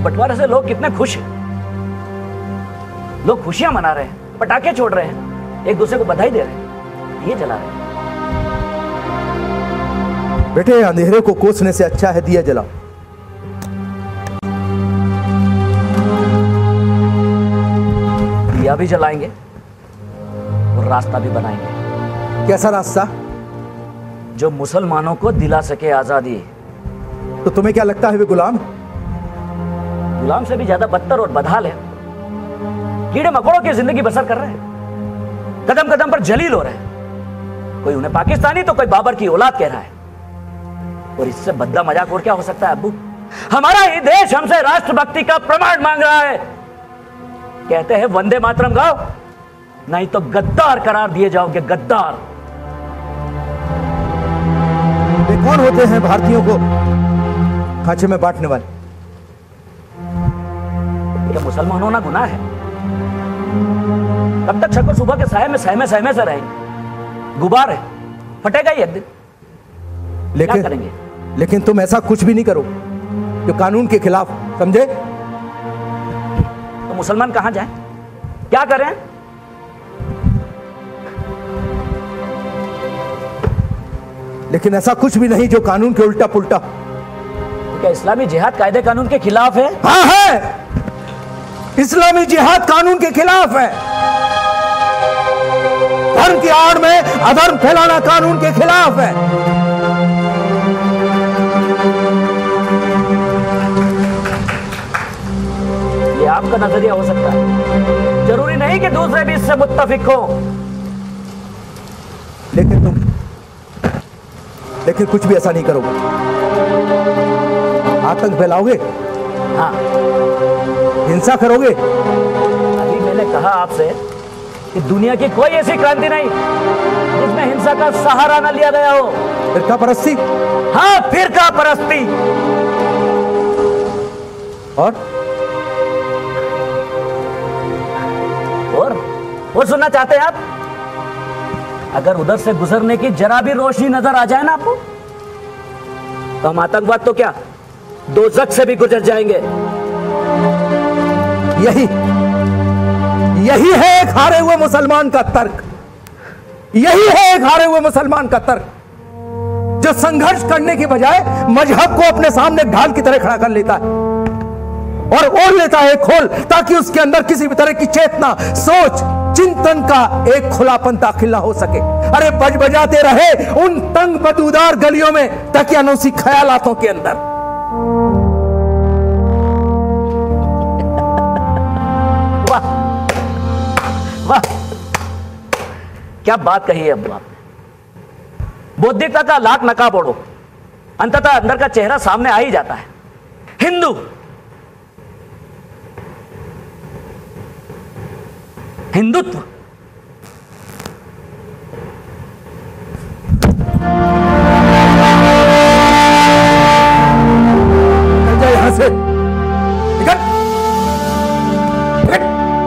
बंटवारे से लोग कितने खुश हैं। लोग खुशियां मना रहे हैं, पटाखे छोड़ रहे हैं, एक दूसरे को बधाई दे रहे हैं, ये जला रहे हैं। बेटे अंधेरे को कोसने से अच्छा है दिया जलाओ। दिया भी जलाएंगे और रास्ता भी बनाएंगे। कैसा रास्ता? जो मुसलमानों को दिला सके आजादी। तो तुम्हें क्या लगता है वे गुलाम? गुलाम से भी ज्यादा बदतर और बदहाल है। कीड़े मकोड़ों की जिंदगी बसर कर रहे हैं, कदम कदम पर जलील हो रहे हैं। कोई उन्हें पाकिस्तानी तो कोई बाबर की औलाद कह रहा है। और इससे बद्दा मजाक और क्या हो सकता है अब्बू? हमारा ही देश हमसे राष्ट्रभक्ति का प्रमाण मांग रहा है। कहते हैं वंदे मातरम गाओ, नहीं तो गद्दार करार दिए जाओगे, गद्दार। वे कौन होते हैं भारतीयों को खांचे में बांटने वाले? क्या मुसलमान होना गुनाह है? कब तक शक्कर सुबह के साये में सहमे सहमे से रहेंगे? गुबार है, फटेगा ही एक दिन। क्या करेंगे? लेकिन तुम ऐसा कुछ भी नहीं करो जो कानून के खिलाफ, समझे? तो मुसलमान कहां जाएं? क्या करें? लेकिन ऐसा कुछ भी नहीं जो कानून के उल्टा पुल्टा। क्या इस्लामी जिहाद कायदे कानून के खिलाफ है? हाँ है, इस्लामी जिहाद कानून के खिलाफ है। धर्म की आड़ में अधर्म फैलाना कानून के खिलाफ है। ये आपका नजरिया हो सकता है, जरूरी नहीं कि दूसरे भी इससे मुत्तफिक हो। लेकिन कुछ भी ऐसा नहीं करोगे, आतंक फैलाओगे, हाँ, हिंसा करोगे। अभी मैंने कहा आपसे कि दुनिया की कोई ऐसी क्रांति नहीं जिसमें हिंसा का सहारा न लिया गया हो। फिरका परस्ती? हाँ, फिरका परस्ती। और सुनना चाहते हैं आप? अगर उधर से गुजरने की जरा भी रोशनी नजर आ जाए ना आपको, तो हम आतंकवाद तो क्या दोज़ख से भी गुजर जाएंगे। यही है एक हारे हुए मुसलमान का तर्क। यही है एक हारे हुए मुसलमान का तर्क, जो संघर्ष करने की बजाय मजहब को अपने सामने ढाल की तरह खड़ा कर लेता है और ओढ़ लेता है खोल, ताकि उसके अंदर किसी भी तरह की चेतना, सोच, चिंतन का एक खुलापन दाखिल ना हो सके। अरे बज बजाते रहे उन तंग बदबूदार गलियों में तकियानोसी ख्यालातों के अंदर। वाह वाह, क्या बात कही है अब आपने। बौद्धिकता का लाख नकाब ओढ़ो, अंततः अंदर का चेहरा सामने आ ही जाता है। हिंदू, हिंदुत्व, यहां से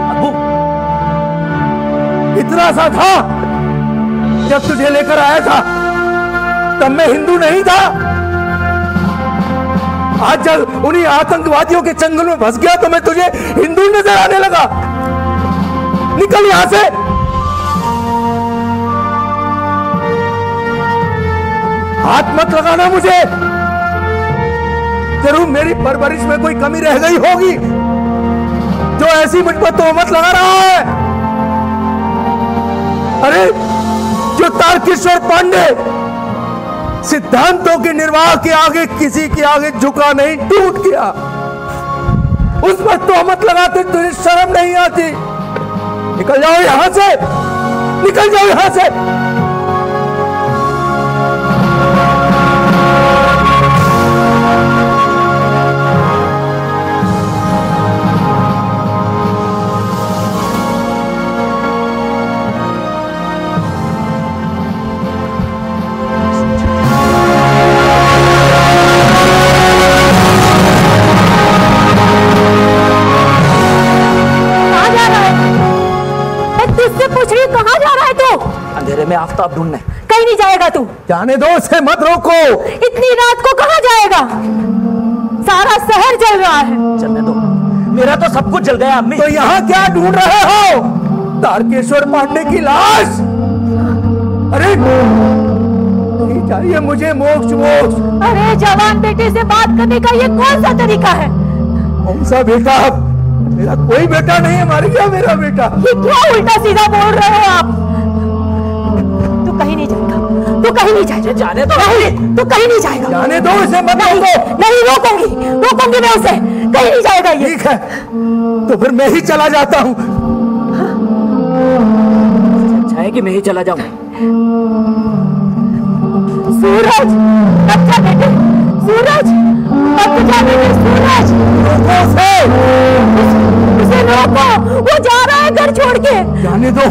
अब्बू, इतना सा था जब तुझे लेकर आया था, तब मैं हिंदू नहीं था। आज जब उन्हीं आतंकवादियों के चंगुल में फंस गया तो मैं तुझे हिंदू नजर आने लगा। निकल यहां से। हाथ मत लगाना मुझे। जरूर मेरी परवरिश में कोई कमी रह गई होगी जो ऐसी मुझ पर तोहमत लगा रहा है। अरे जो तारकेश्वर पांडे सिद्धांतों के निर्वाह के आगे किसी के आगे झुका नहीं, टूट गया। उस पर तोहमत लगाते तुझे शर्म नहीं आती? निकल जाओ यहां से, निकल जाओ यहां से। अंधेरे में आफताब ढूंढने। कहीं नहीं जाएगा तू। जाने दो उसे, मत रोको। इतनी रात को कहाँ जाएगा? सारा शहर जल रहा है। चलने दो, मेरा तो सब कुछ जल गया अम्मी। तो यहाँ क्या ढूंढ रहे हो? तारकेश्वर पांडे की लाश? अरे नहीं चाहिए मुझे मोक्ष, मोक्ष। अरे जवान बेटे से बात करने का ये कौन सा तरीका है? कौन सा बेटा? मेरा कोई बेटा नहीं है, मर गया मेरा बेटा। ये क्या उल्टा सीधा बोल रहे हो आप? तू कहीं नहीं जाएगा, तू कहीं नहीं जाएगा। जाने दो। नहीं, तू कहीं नहीं जाएगा। जाने दो इसे, मत रोको। नहीं रोकूंगी, रोकूंगी मैं उसे। कहीं नहीं जाएगा ये। ठीक है, तो फिर मैं ही चला जाता हूँ। अच्छा है कि मैं ही चला जाऊँ। सूरज, मत जा बेटे। सूरज, मत जा बेटे। सूरज, रोको उसे रोको। वो जा रहा है घर छोड़ के। जाने दो।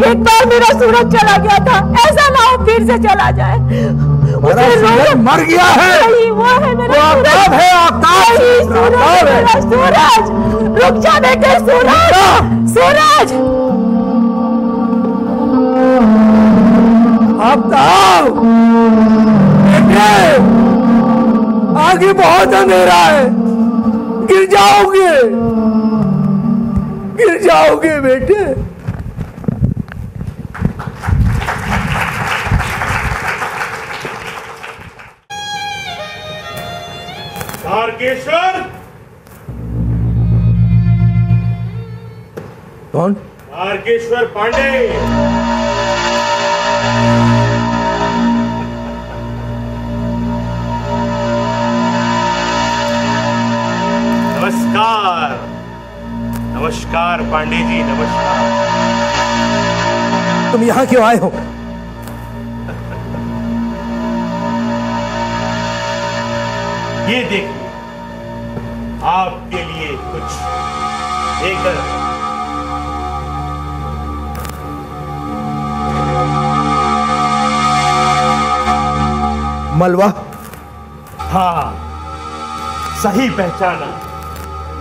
एक बार मेरा सूरज चला गया था, ऐसा ना हो फिर से चला जाए। मेरा सूरज मर गया है। नहीं, वो है मेरा आफताब है, आफताब। सूरज, रुक जा बेटे। सूरज, सूरज, आफताब बेटे, आगे बहुत अंधेरा है, गिर जाओगे, गिर जाओगे बेटे। तारकेश्वर। कौन? तारकेश्वर पांडे। नमस्कार, नमस्कार पांडे जी, नमस्कार। तुम यहाँ क्यों आए हो? ये देखिए, आपके लिए कुछ लेकर। मलवा? हाँ, सही पहचाना,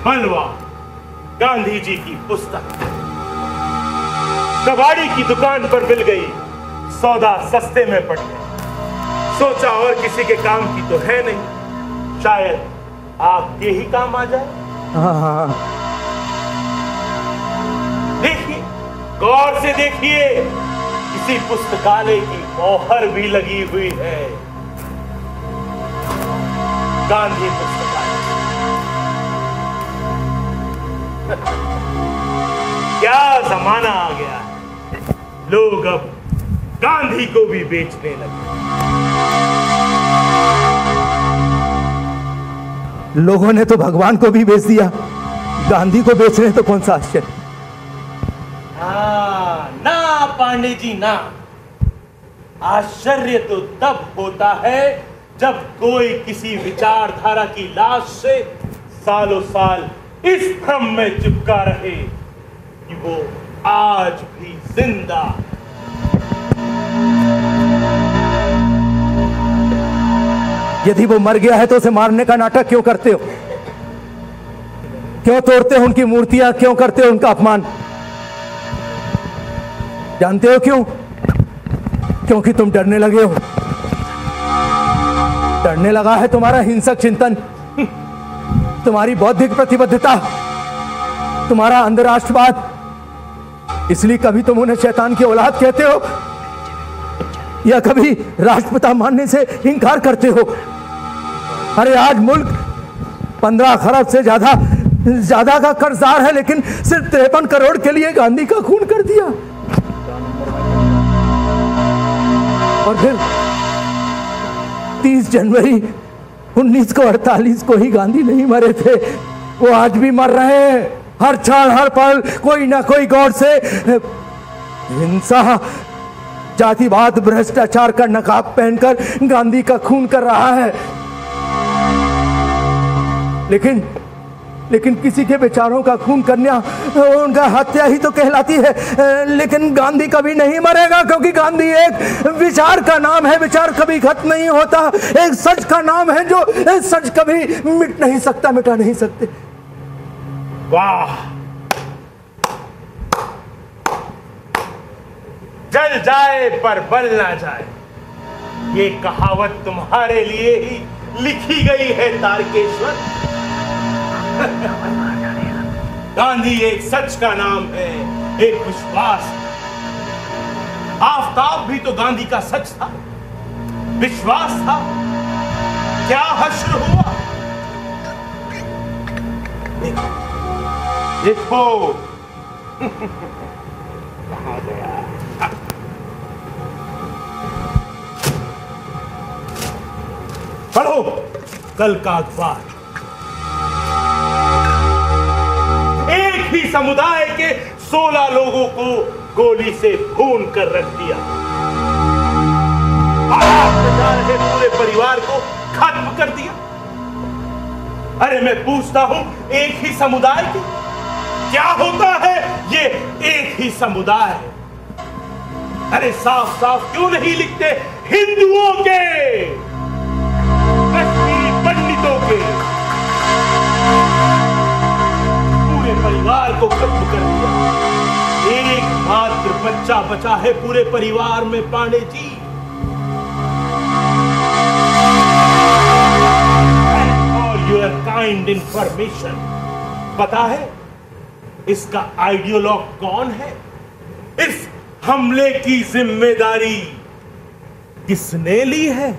मलवा। गांधी जी की पुस्तक कबाड़ी की दुकान पर मिल गई, सौदा सस्ते में पड़ गया। सोचा और किसी के काम की तो है नहीं, शायद आपके ही काम आ जाए। हाँ। देखिए, गौर से देखिए, किसी पुस्तकालय की मोहर भी लगी हुई है, गांधी पुस्तकालय। क्या जमाना आ गया है, लोग अब गांधी को भी बेचने लगे। लोगों ने तो भगवान को भी बेच दिया, गांधी को बेच रहे तो कौन सा आश्चर्य। ना पांडे जी ना, आश्चर्य तो तब होता है जब कोई किसी विचारधारा की लाश से सालों साल इस भ्रम में चिपका रहे कि वो आज भी जिंदा। यदि वो मर गया है तो उसे मारने का नाटक क्यों करते हो? क्यों तोड़ते हो उनकी मूर्तियां? क्यों करते हो उनका अपमान? जानते हो क्यों? क्योंकि तुम डरने लगे हो। डरने लगा है तुम्हारा हिंसक चिंतन, तुम्हारी बौद्धिक प्रतिबद्धता, तुम्हारा अंधराष्ट्रवाद। इसलिए कभी तुम उन्हें शैतान की औलाद कहते हो या कभी राष्ट्रपिता मानने से इनकार करते हो। अरे आज मुल्क 15 खरब से ज्यादा का कर्जदार है, लेकिन सिर्फ 53 करोड़ के लिए गांधी का खून कर दिया। और फिर 30 जनवरी 1948 को ही गांधी नहीं मरे थे, वो आज भी मर रहे हैं। हर क्षण हर पल कोई ना कोई गौर से हिंसा, जातिवाद, भ्रष्टाचार का नकाब पहनकर गांधी का खून कर रहा है। लेकिन किसी के विचारों का खून करना उनका हत्या ही तो कहलाती है। लेकिन गांधी कभी नहीं मरेगा, क्योंकि गांधी एक विचार का नाम है। विचार कभी खत्म नहीं होता। एक सच का नाम है जो सच कभी मिट नहीं सकता, मिटा नहीं सकते। वाह, जल जाए पर बल ना जाए, ये कहावत तुम्हारे लिए ही लिखी गई है तारकेश्वर। गांधी एक सच का नाम है, एक विश्वास। आफताब भी तो गांधी का सच था, विश्वास था। क्या हश्र हुआ? देखो कहां गया। पढ़ो कल का अखबार। एक ही समुदाय के 16 लोगों को गोली से भून कर रख दिया। आपने जा रहे पूरे परिवार को खत्म कर दिया। अरे मैं पूछता हूं, एक ही समुदाय के क्या होता है ये एक ही समुदाय? अरे साफ साफ क्यों नहीं लिखते हिंदुओं के, कश्मीरी पंडितों के? पूरे परिवार को खत्म कर दिया। एकमात्र बच्चा बचा है पूरे परिवार में, Pandey ji. For your kind information, पता है इसका आइडियोलॉग कौन है? इस हमले की जिम्मेदारी किसने ली है?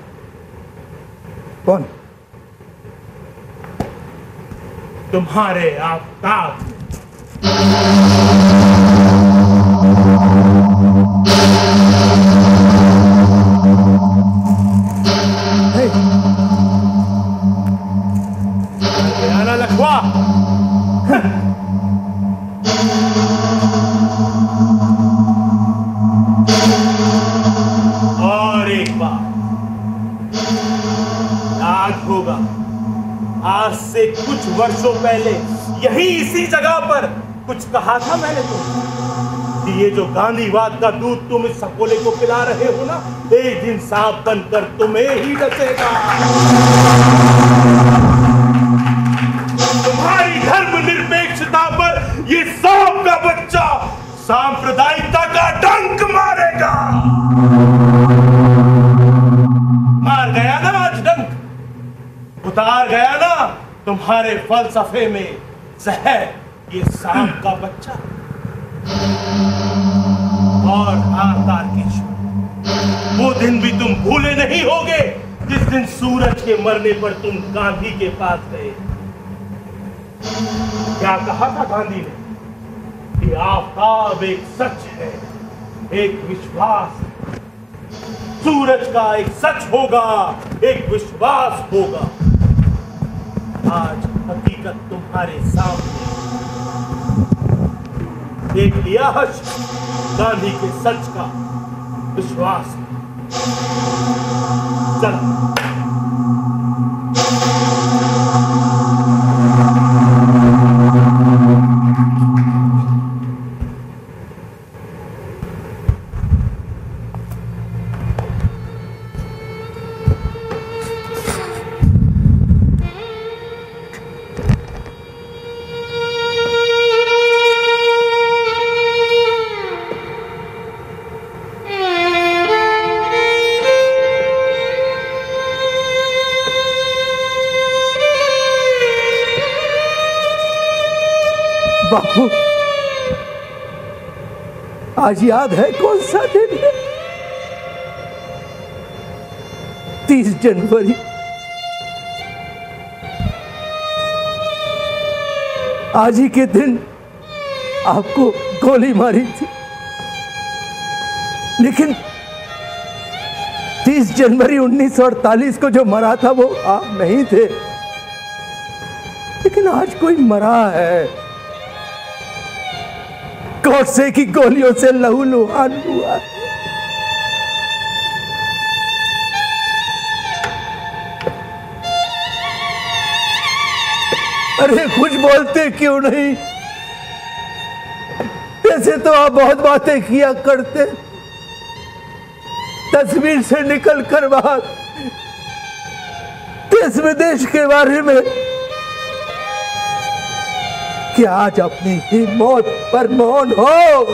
कौन? तुम्हारे आफताब। आना लखवा। और एक बात याद होगा, आज से कुछ वर्षों पहले यही इसी जगह पर कुछ कहा था मैंने तुमसे कि ये जो गांधीवाद का दूध तुम इस सकोले को पिला रहे हो ना, एक दिन सांप बनकर तुम्हें ही डसेगा। तुम्हारी धर्मनिरपेक्षता पर ये सांप का बच्चा सांप्रदायिकता का डंक मारेगा। मार गया ना आज डंक, उतार गया ना तुम्हारे फलसफे में जहर ये सांप का बच्चा। और हाँ तारकेश्वर, वो दिन भी तुम भूले नहीं होगे जिस दिन सूरज के मरने पर तुम गांधी के पास गए। क्या कहा था गांधी ने? कि आफताब एक सच है, एक विश्वास। सूरज का एक सच होगा, एक विश्वास होगा। आज हकीकत तुम्हारे सामने। देख लिया हर्ष, गांधी के सच का विश्वास। चल बापू, आज याद है कौन सा दिन है? 30 जनवरी। आज ही के दिन आपको गोली मारी थी, लेकिन 30 जनवरी 1948 को जो मरा था वो आप नहीं थे। लेकिन आज कोई मरा है, गोडसे की गोलियों से लहूलुहान हुआ। अरे कुछ बोलते क्यों नहीं? ऐसे तो आप बहुत बातें किया करते, तस्वीर से निकल कर बात देश विदेश के बारे में। क्या आज अपनी ही मौत पर मौन हो?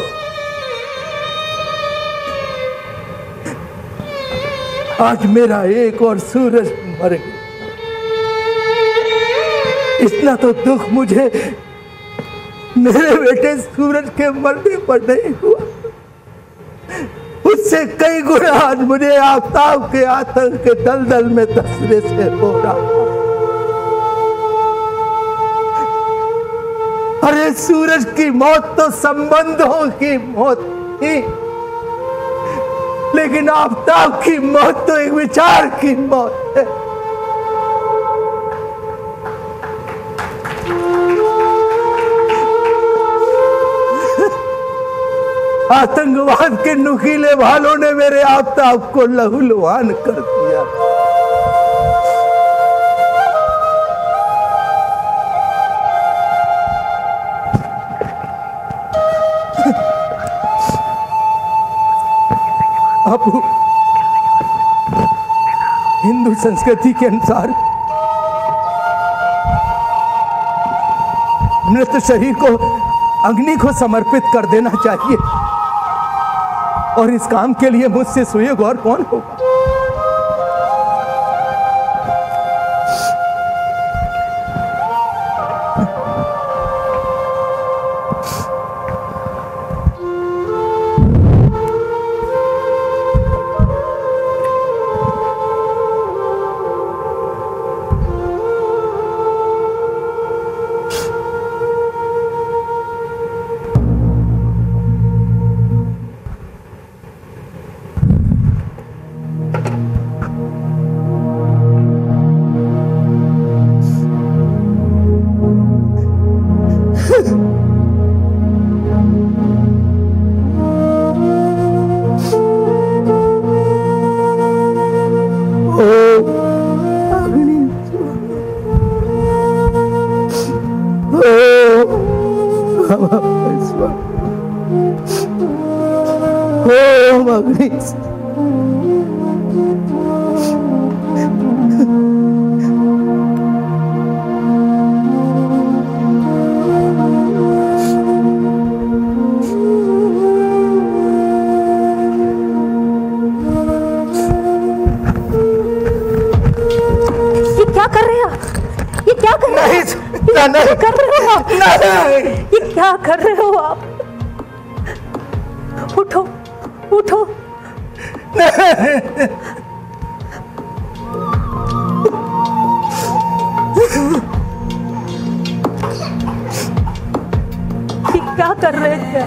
आज मेरा एक और सूरज मर गया, इतना तो दुख मुझे मेरे बेटे सूरज के मरने पर नहीं हुआ, उससे कई गुना आज मुझे आफताब के आतंक के दलदल में धंसने से हो रहा। अरे सूरज की मौत तो संबंधों की मौत थी, लेकिन आफताब की मौत तो एक विचार की मौत है। आतंकवाद के नुकीले भालों ने मेरे आफताब को लहूलुहान कर दिया। अब हिंदू संस्कृति के अनुसार मृत शरीर को अग्नि को समर्पित कर देना चाहिए, और इस काम के लिए मुझसे सुयोग और कौन होगा? ये क्या कर रहे हो आप? उठो उठो। ये क्या कर रहे थे?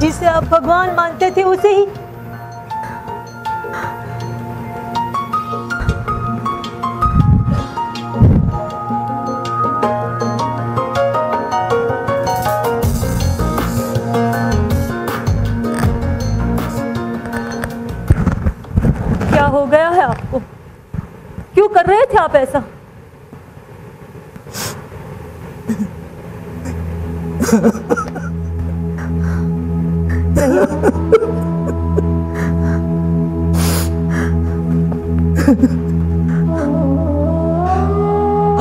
जिसे आप भगवान मानते थे उसे ही। क्या हो गया है आपको? क्यों कर रहे थे आप ऐसा?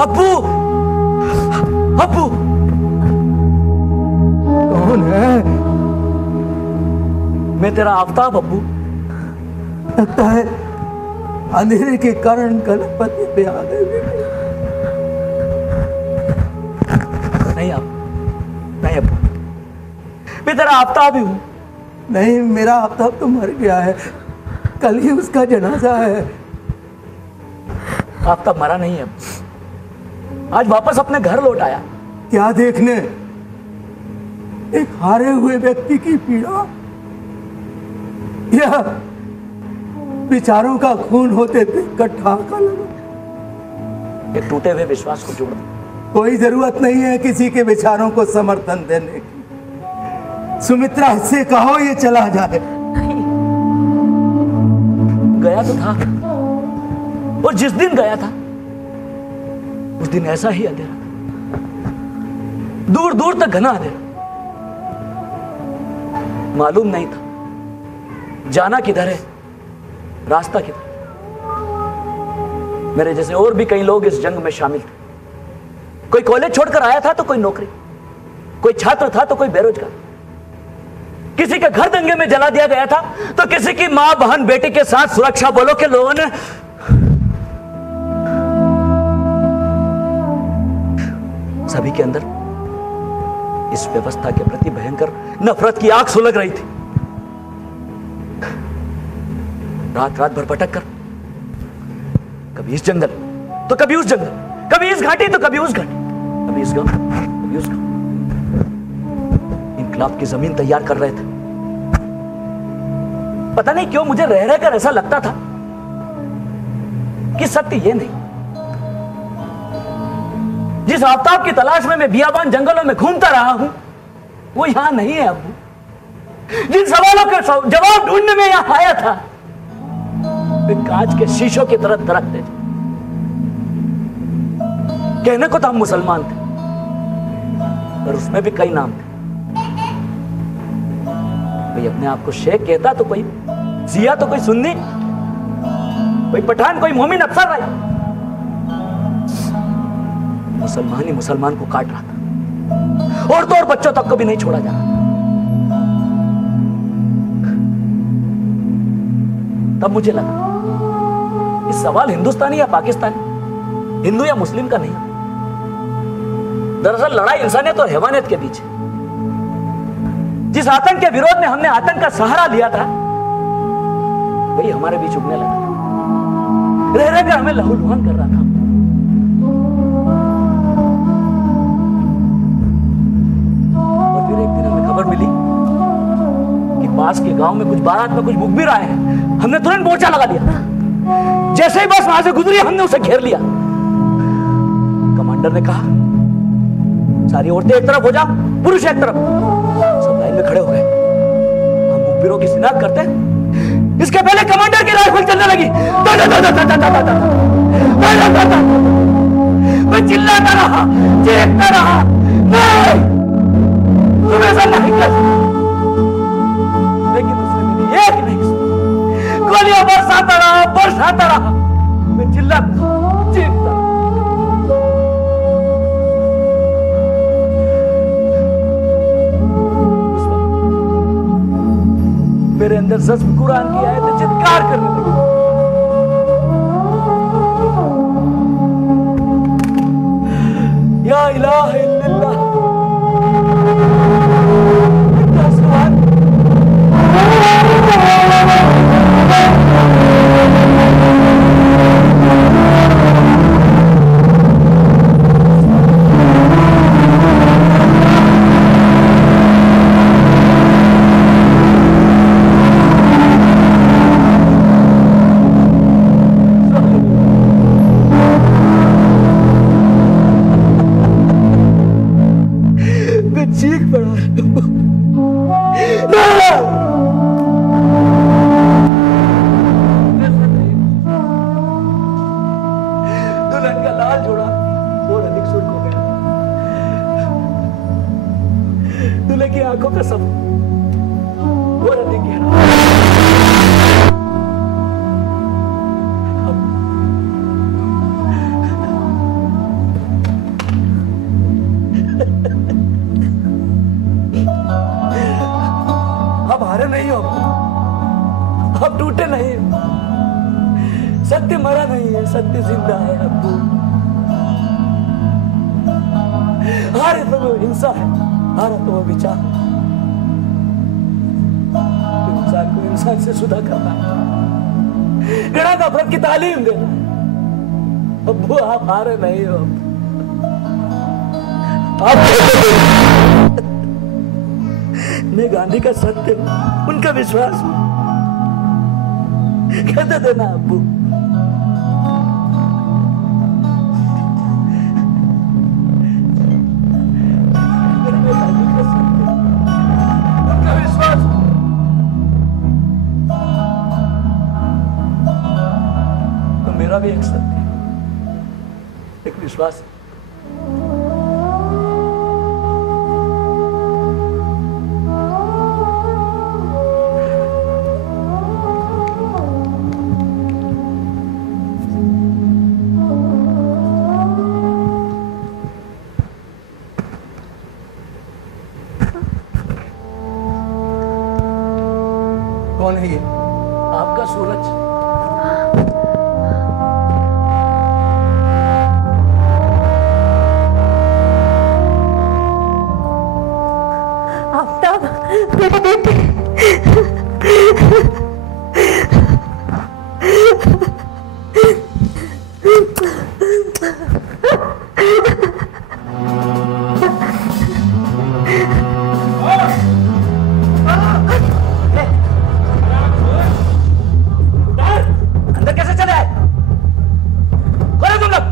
अब्बू, अब्बू, कौन है? मैं तेरा आफताब अब्बू। लगता है अंधेरे के कारण गणपति पे आ गए। नहीं अब्बू, नहीं अब्बू, मैं तेरा आफताब ही हूं। नहीं, मेरा आफ्ताब तो मर गया है, कल ही उसका जनाजा है। आफ्ताब मरा नहीं है, आज वापस अपने घर लौट आया। क्या देखने? एक हारे हुए व्यक्ति की पीड़ा या विचारों का खून होते थे कट्ठा का लगा। ये टूटे हुए विश्वास को जोड़ दो। कोई जरूरत नहीं है किसी के विचारों को समर्थन देने की। सुमित्रा, इससे कहो ये चला जाए। गया तो था, और जिस दिन गया था उस दिन ऐसा ही अंधेरा था, दूर दूर तक घना अंधेरा। मालूम नहीं था जाना किधर है, रास्ता किधर। मेरे जैसे और भी कई लोग इस जंग में शामिल थे। कोई कॉलेज छोड़कर आया था तो कोई नौकरी, कोई छात्र था तो कोई बेरोजगार। किसी के घर दंगे में जला दिया गया था तो किसी की मां बहन बेटी के साथ सुरक्षा बलों के लोगों ने सभी के अंदर इस व्यवस्था के प्रति भयंकर नफरत की आग सुलग रही थी। रात रात भर भटक कर कभी इस जंगल तो कभी उस जंगल, कभी इस घाटी तो कभी उस घाटी, कभी इस गांव कभी उस गांव, इनकलाब की जमीन तैयार कर रहे थे। पता नहीं क्यों मुझे रह रहकर ऐसा लगता था कि सत्य ये नहीं, जिस आफ्ताब की तलाश में मैं बियाबान जंगलों में घूमता रहा हूं वो यहां नहीं है अब्बू। जिन सवालों के जवाब ढूंढने में यहां आया था वे कांच के शीशों की तरह दरकते थे। कहने को तो हम मुसलमान थे पर उसमें भी कई नाम थे। कोई अपने आप को शेख कहता तो कोई जिया तो कोई सुन्नी, कोई पठान, कोई मोमिन अफसर रहा। मुसलमान ही मुसलमान को काट रहा था, औरतों और बच्चों तक को भी नहीं छोड़ा जा रहा था। तब मुझे लगा इस सवाल हिंदुस्तानी या पाकिस्तानी, हिंदू या मुस्लिम का नहीं। दरअसल लड़ाई इंसानियत और हैवानियत के बीच है। जिस आतंक के विरोध में हमने आतंक का सहारा लिया था वही हमारे बीच उगने लगा, रह रहकर हमें लहूलुहान कर रहा था। और फिर एक दिन हमें खबर मिली कि पास के गांव में कुछ बारात में कुछ मुखबिर आए हैं। हमने तुरंत मोर्चा लगा दिया। जैसे ही बस वहां से गुजरी हमने उसे घेर लिया। कमांडर ने कहा सारी औरतें एक तरफ हो जाओ, पुरुष एक तरफ। सब लाइन में खड़े हो गए। हम मुखबिरों की शिनाख्त करते हैं। इसके पहले कमांडर की राइफल चलने लगी। मैं चिल्लाता रहा, चीखता रहा, नहीं तुम ऐसा नहीं कर सकते। लेकिन उसने मेरी एक नहीं सुनी। गोलियां बरसाता रहा, मैं चिल्लाता, चीखता। मेरे अंदर जज्ब कुरान की आयत चित्कार करने लगी। या इलाहा इल्लल्लाह, इतना सुभान। चीख पड़ा। दुल्हन का लाल जोड़ा और अधिक सुर्ख हो गया। दुल्हन की आंखों का सब और अधिक गहरा। अब हारे नहीं हो, अब टूटे नहीं। सत्य मरा नहीं है, सत्य जिंदा है अब्बू। हारे तो वो हिंसा है, हारा तो वो विचार। इंसान से सुधा करना, गणा नफरत की तालीम देना। अब्बू आप हारे नहीं हो, आप मैं गांधी का सत्य हूं, उनका विश्वास हूं, कहते देना अब्बू। मेरा भी एक सत्य, एक विश्वास है। कौन है ये? आपका सूरज। आफ्ताब, मेरे बेटे। अंदर कैसे चले आए? कौन है तुम लोग?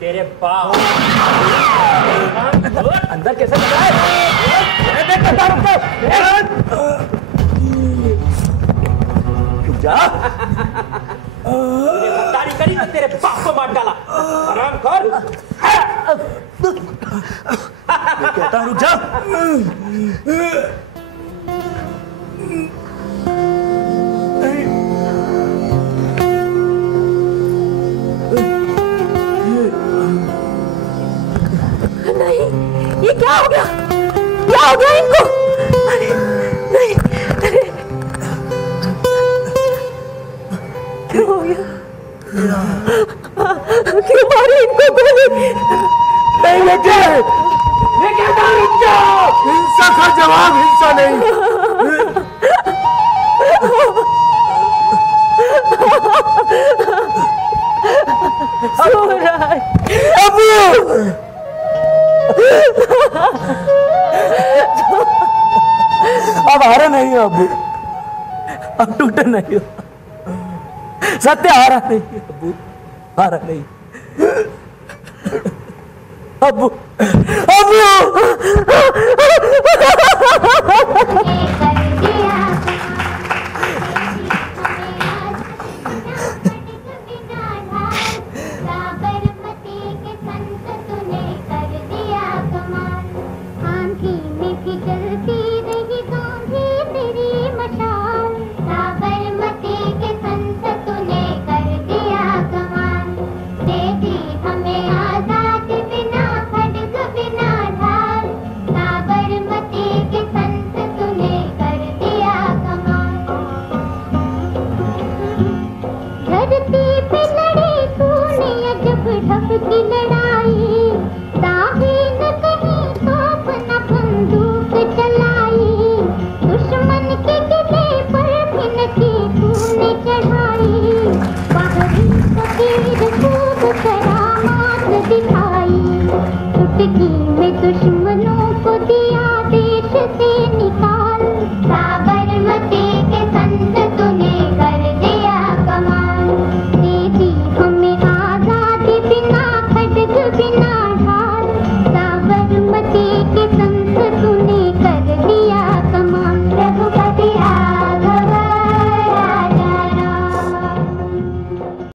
तेरे बाप अंदर कैसे चले आए? जा। गद्दारी करी तो तेरे बाप को मार डाला। आराम कर। मैं कहता हूं रुक जा। नहीं, ये क्या हो गया? क्या हो गया इनको? अरे नहीं, अरे क्या हो गया? क्यों मारी इनको गोली? नहीं बेटे, मैं कहता हूं रुक जाओ। हिंसा का जवाब हिंसा नहीं। अब हारे नहीं हो अब्बू, अब टूटे नहीं हो। सत्य हारा नहीं अब्बू, हारा नहीं। अब्बू, दुश्मनों को दिया देश से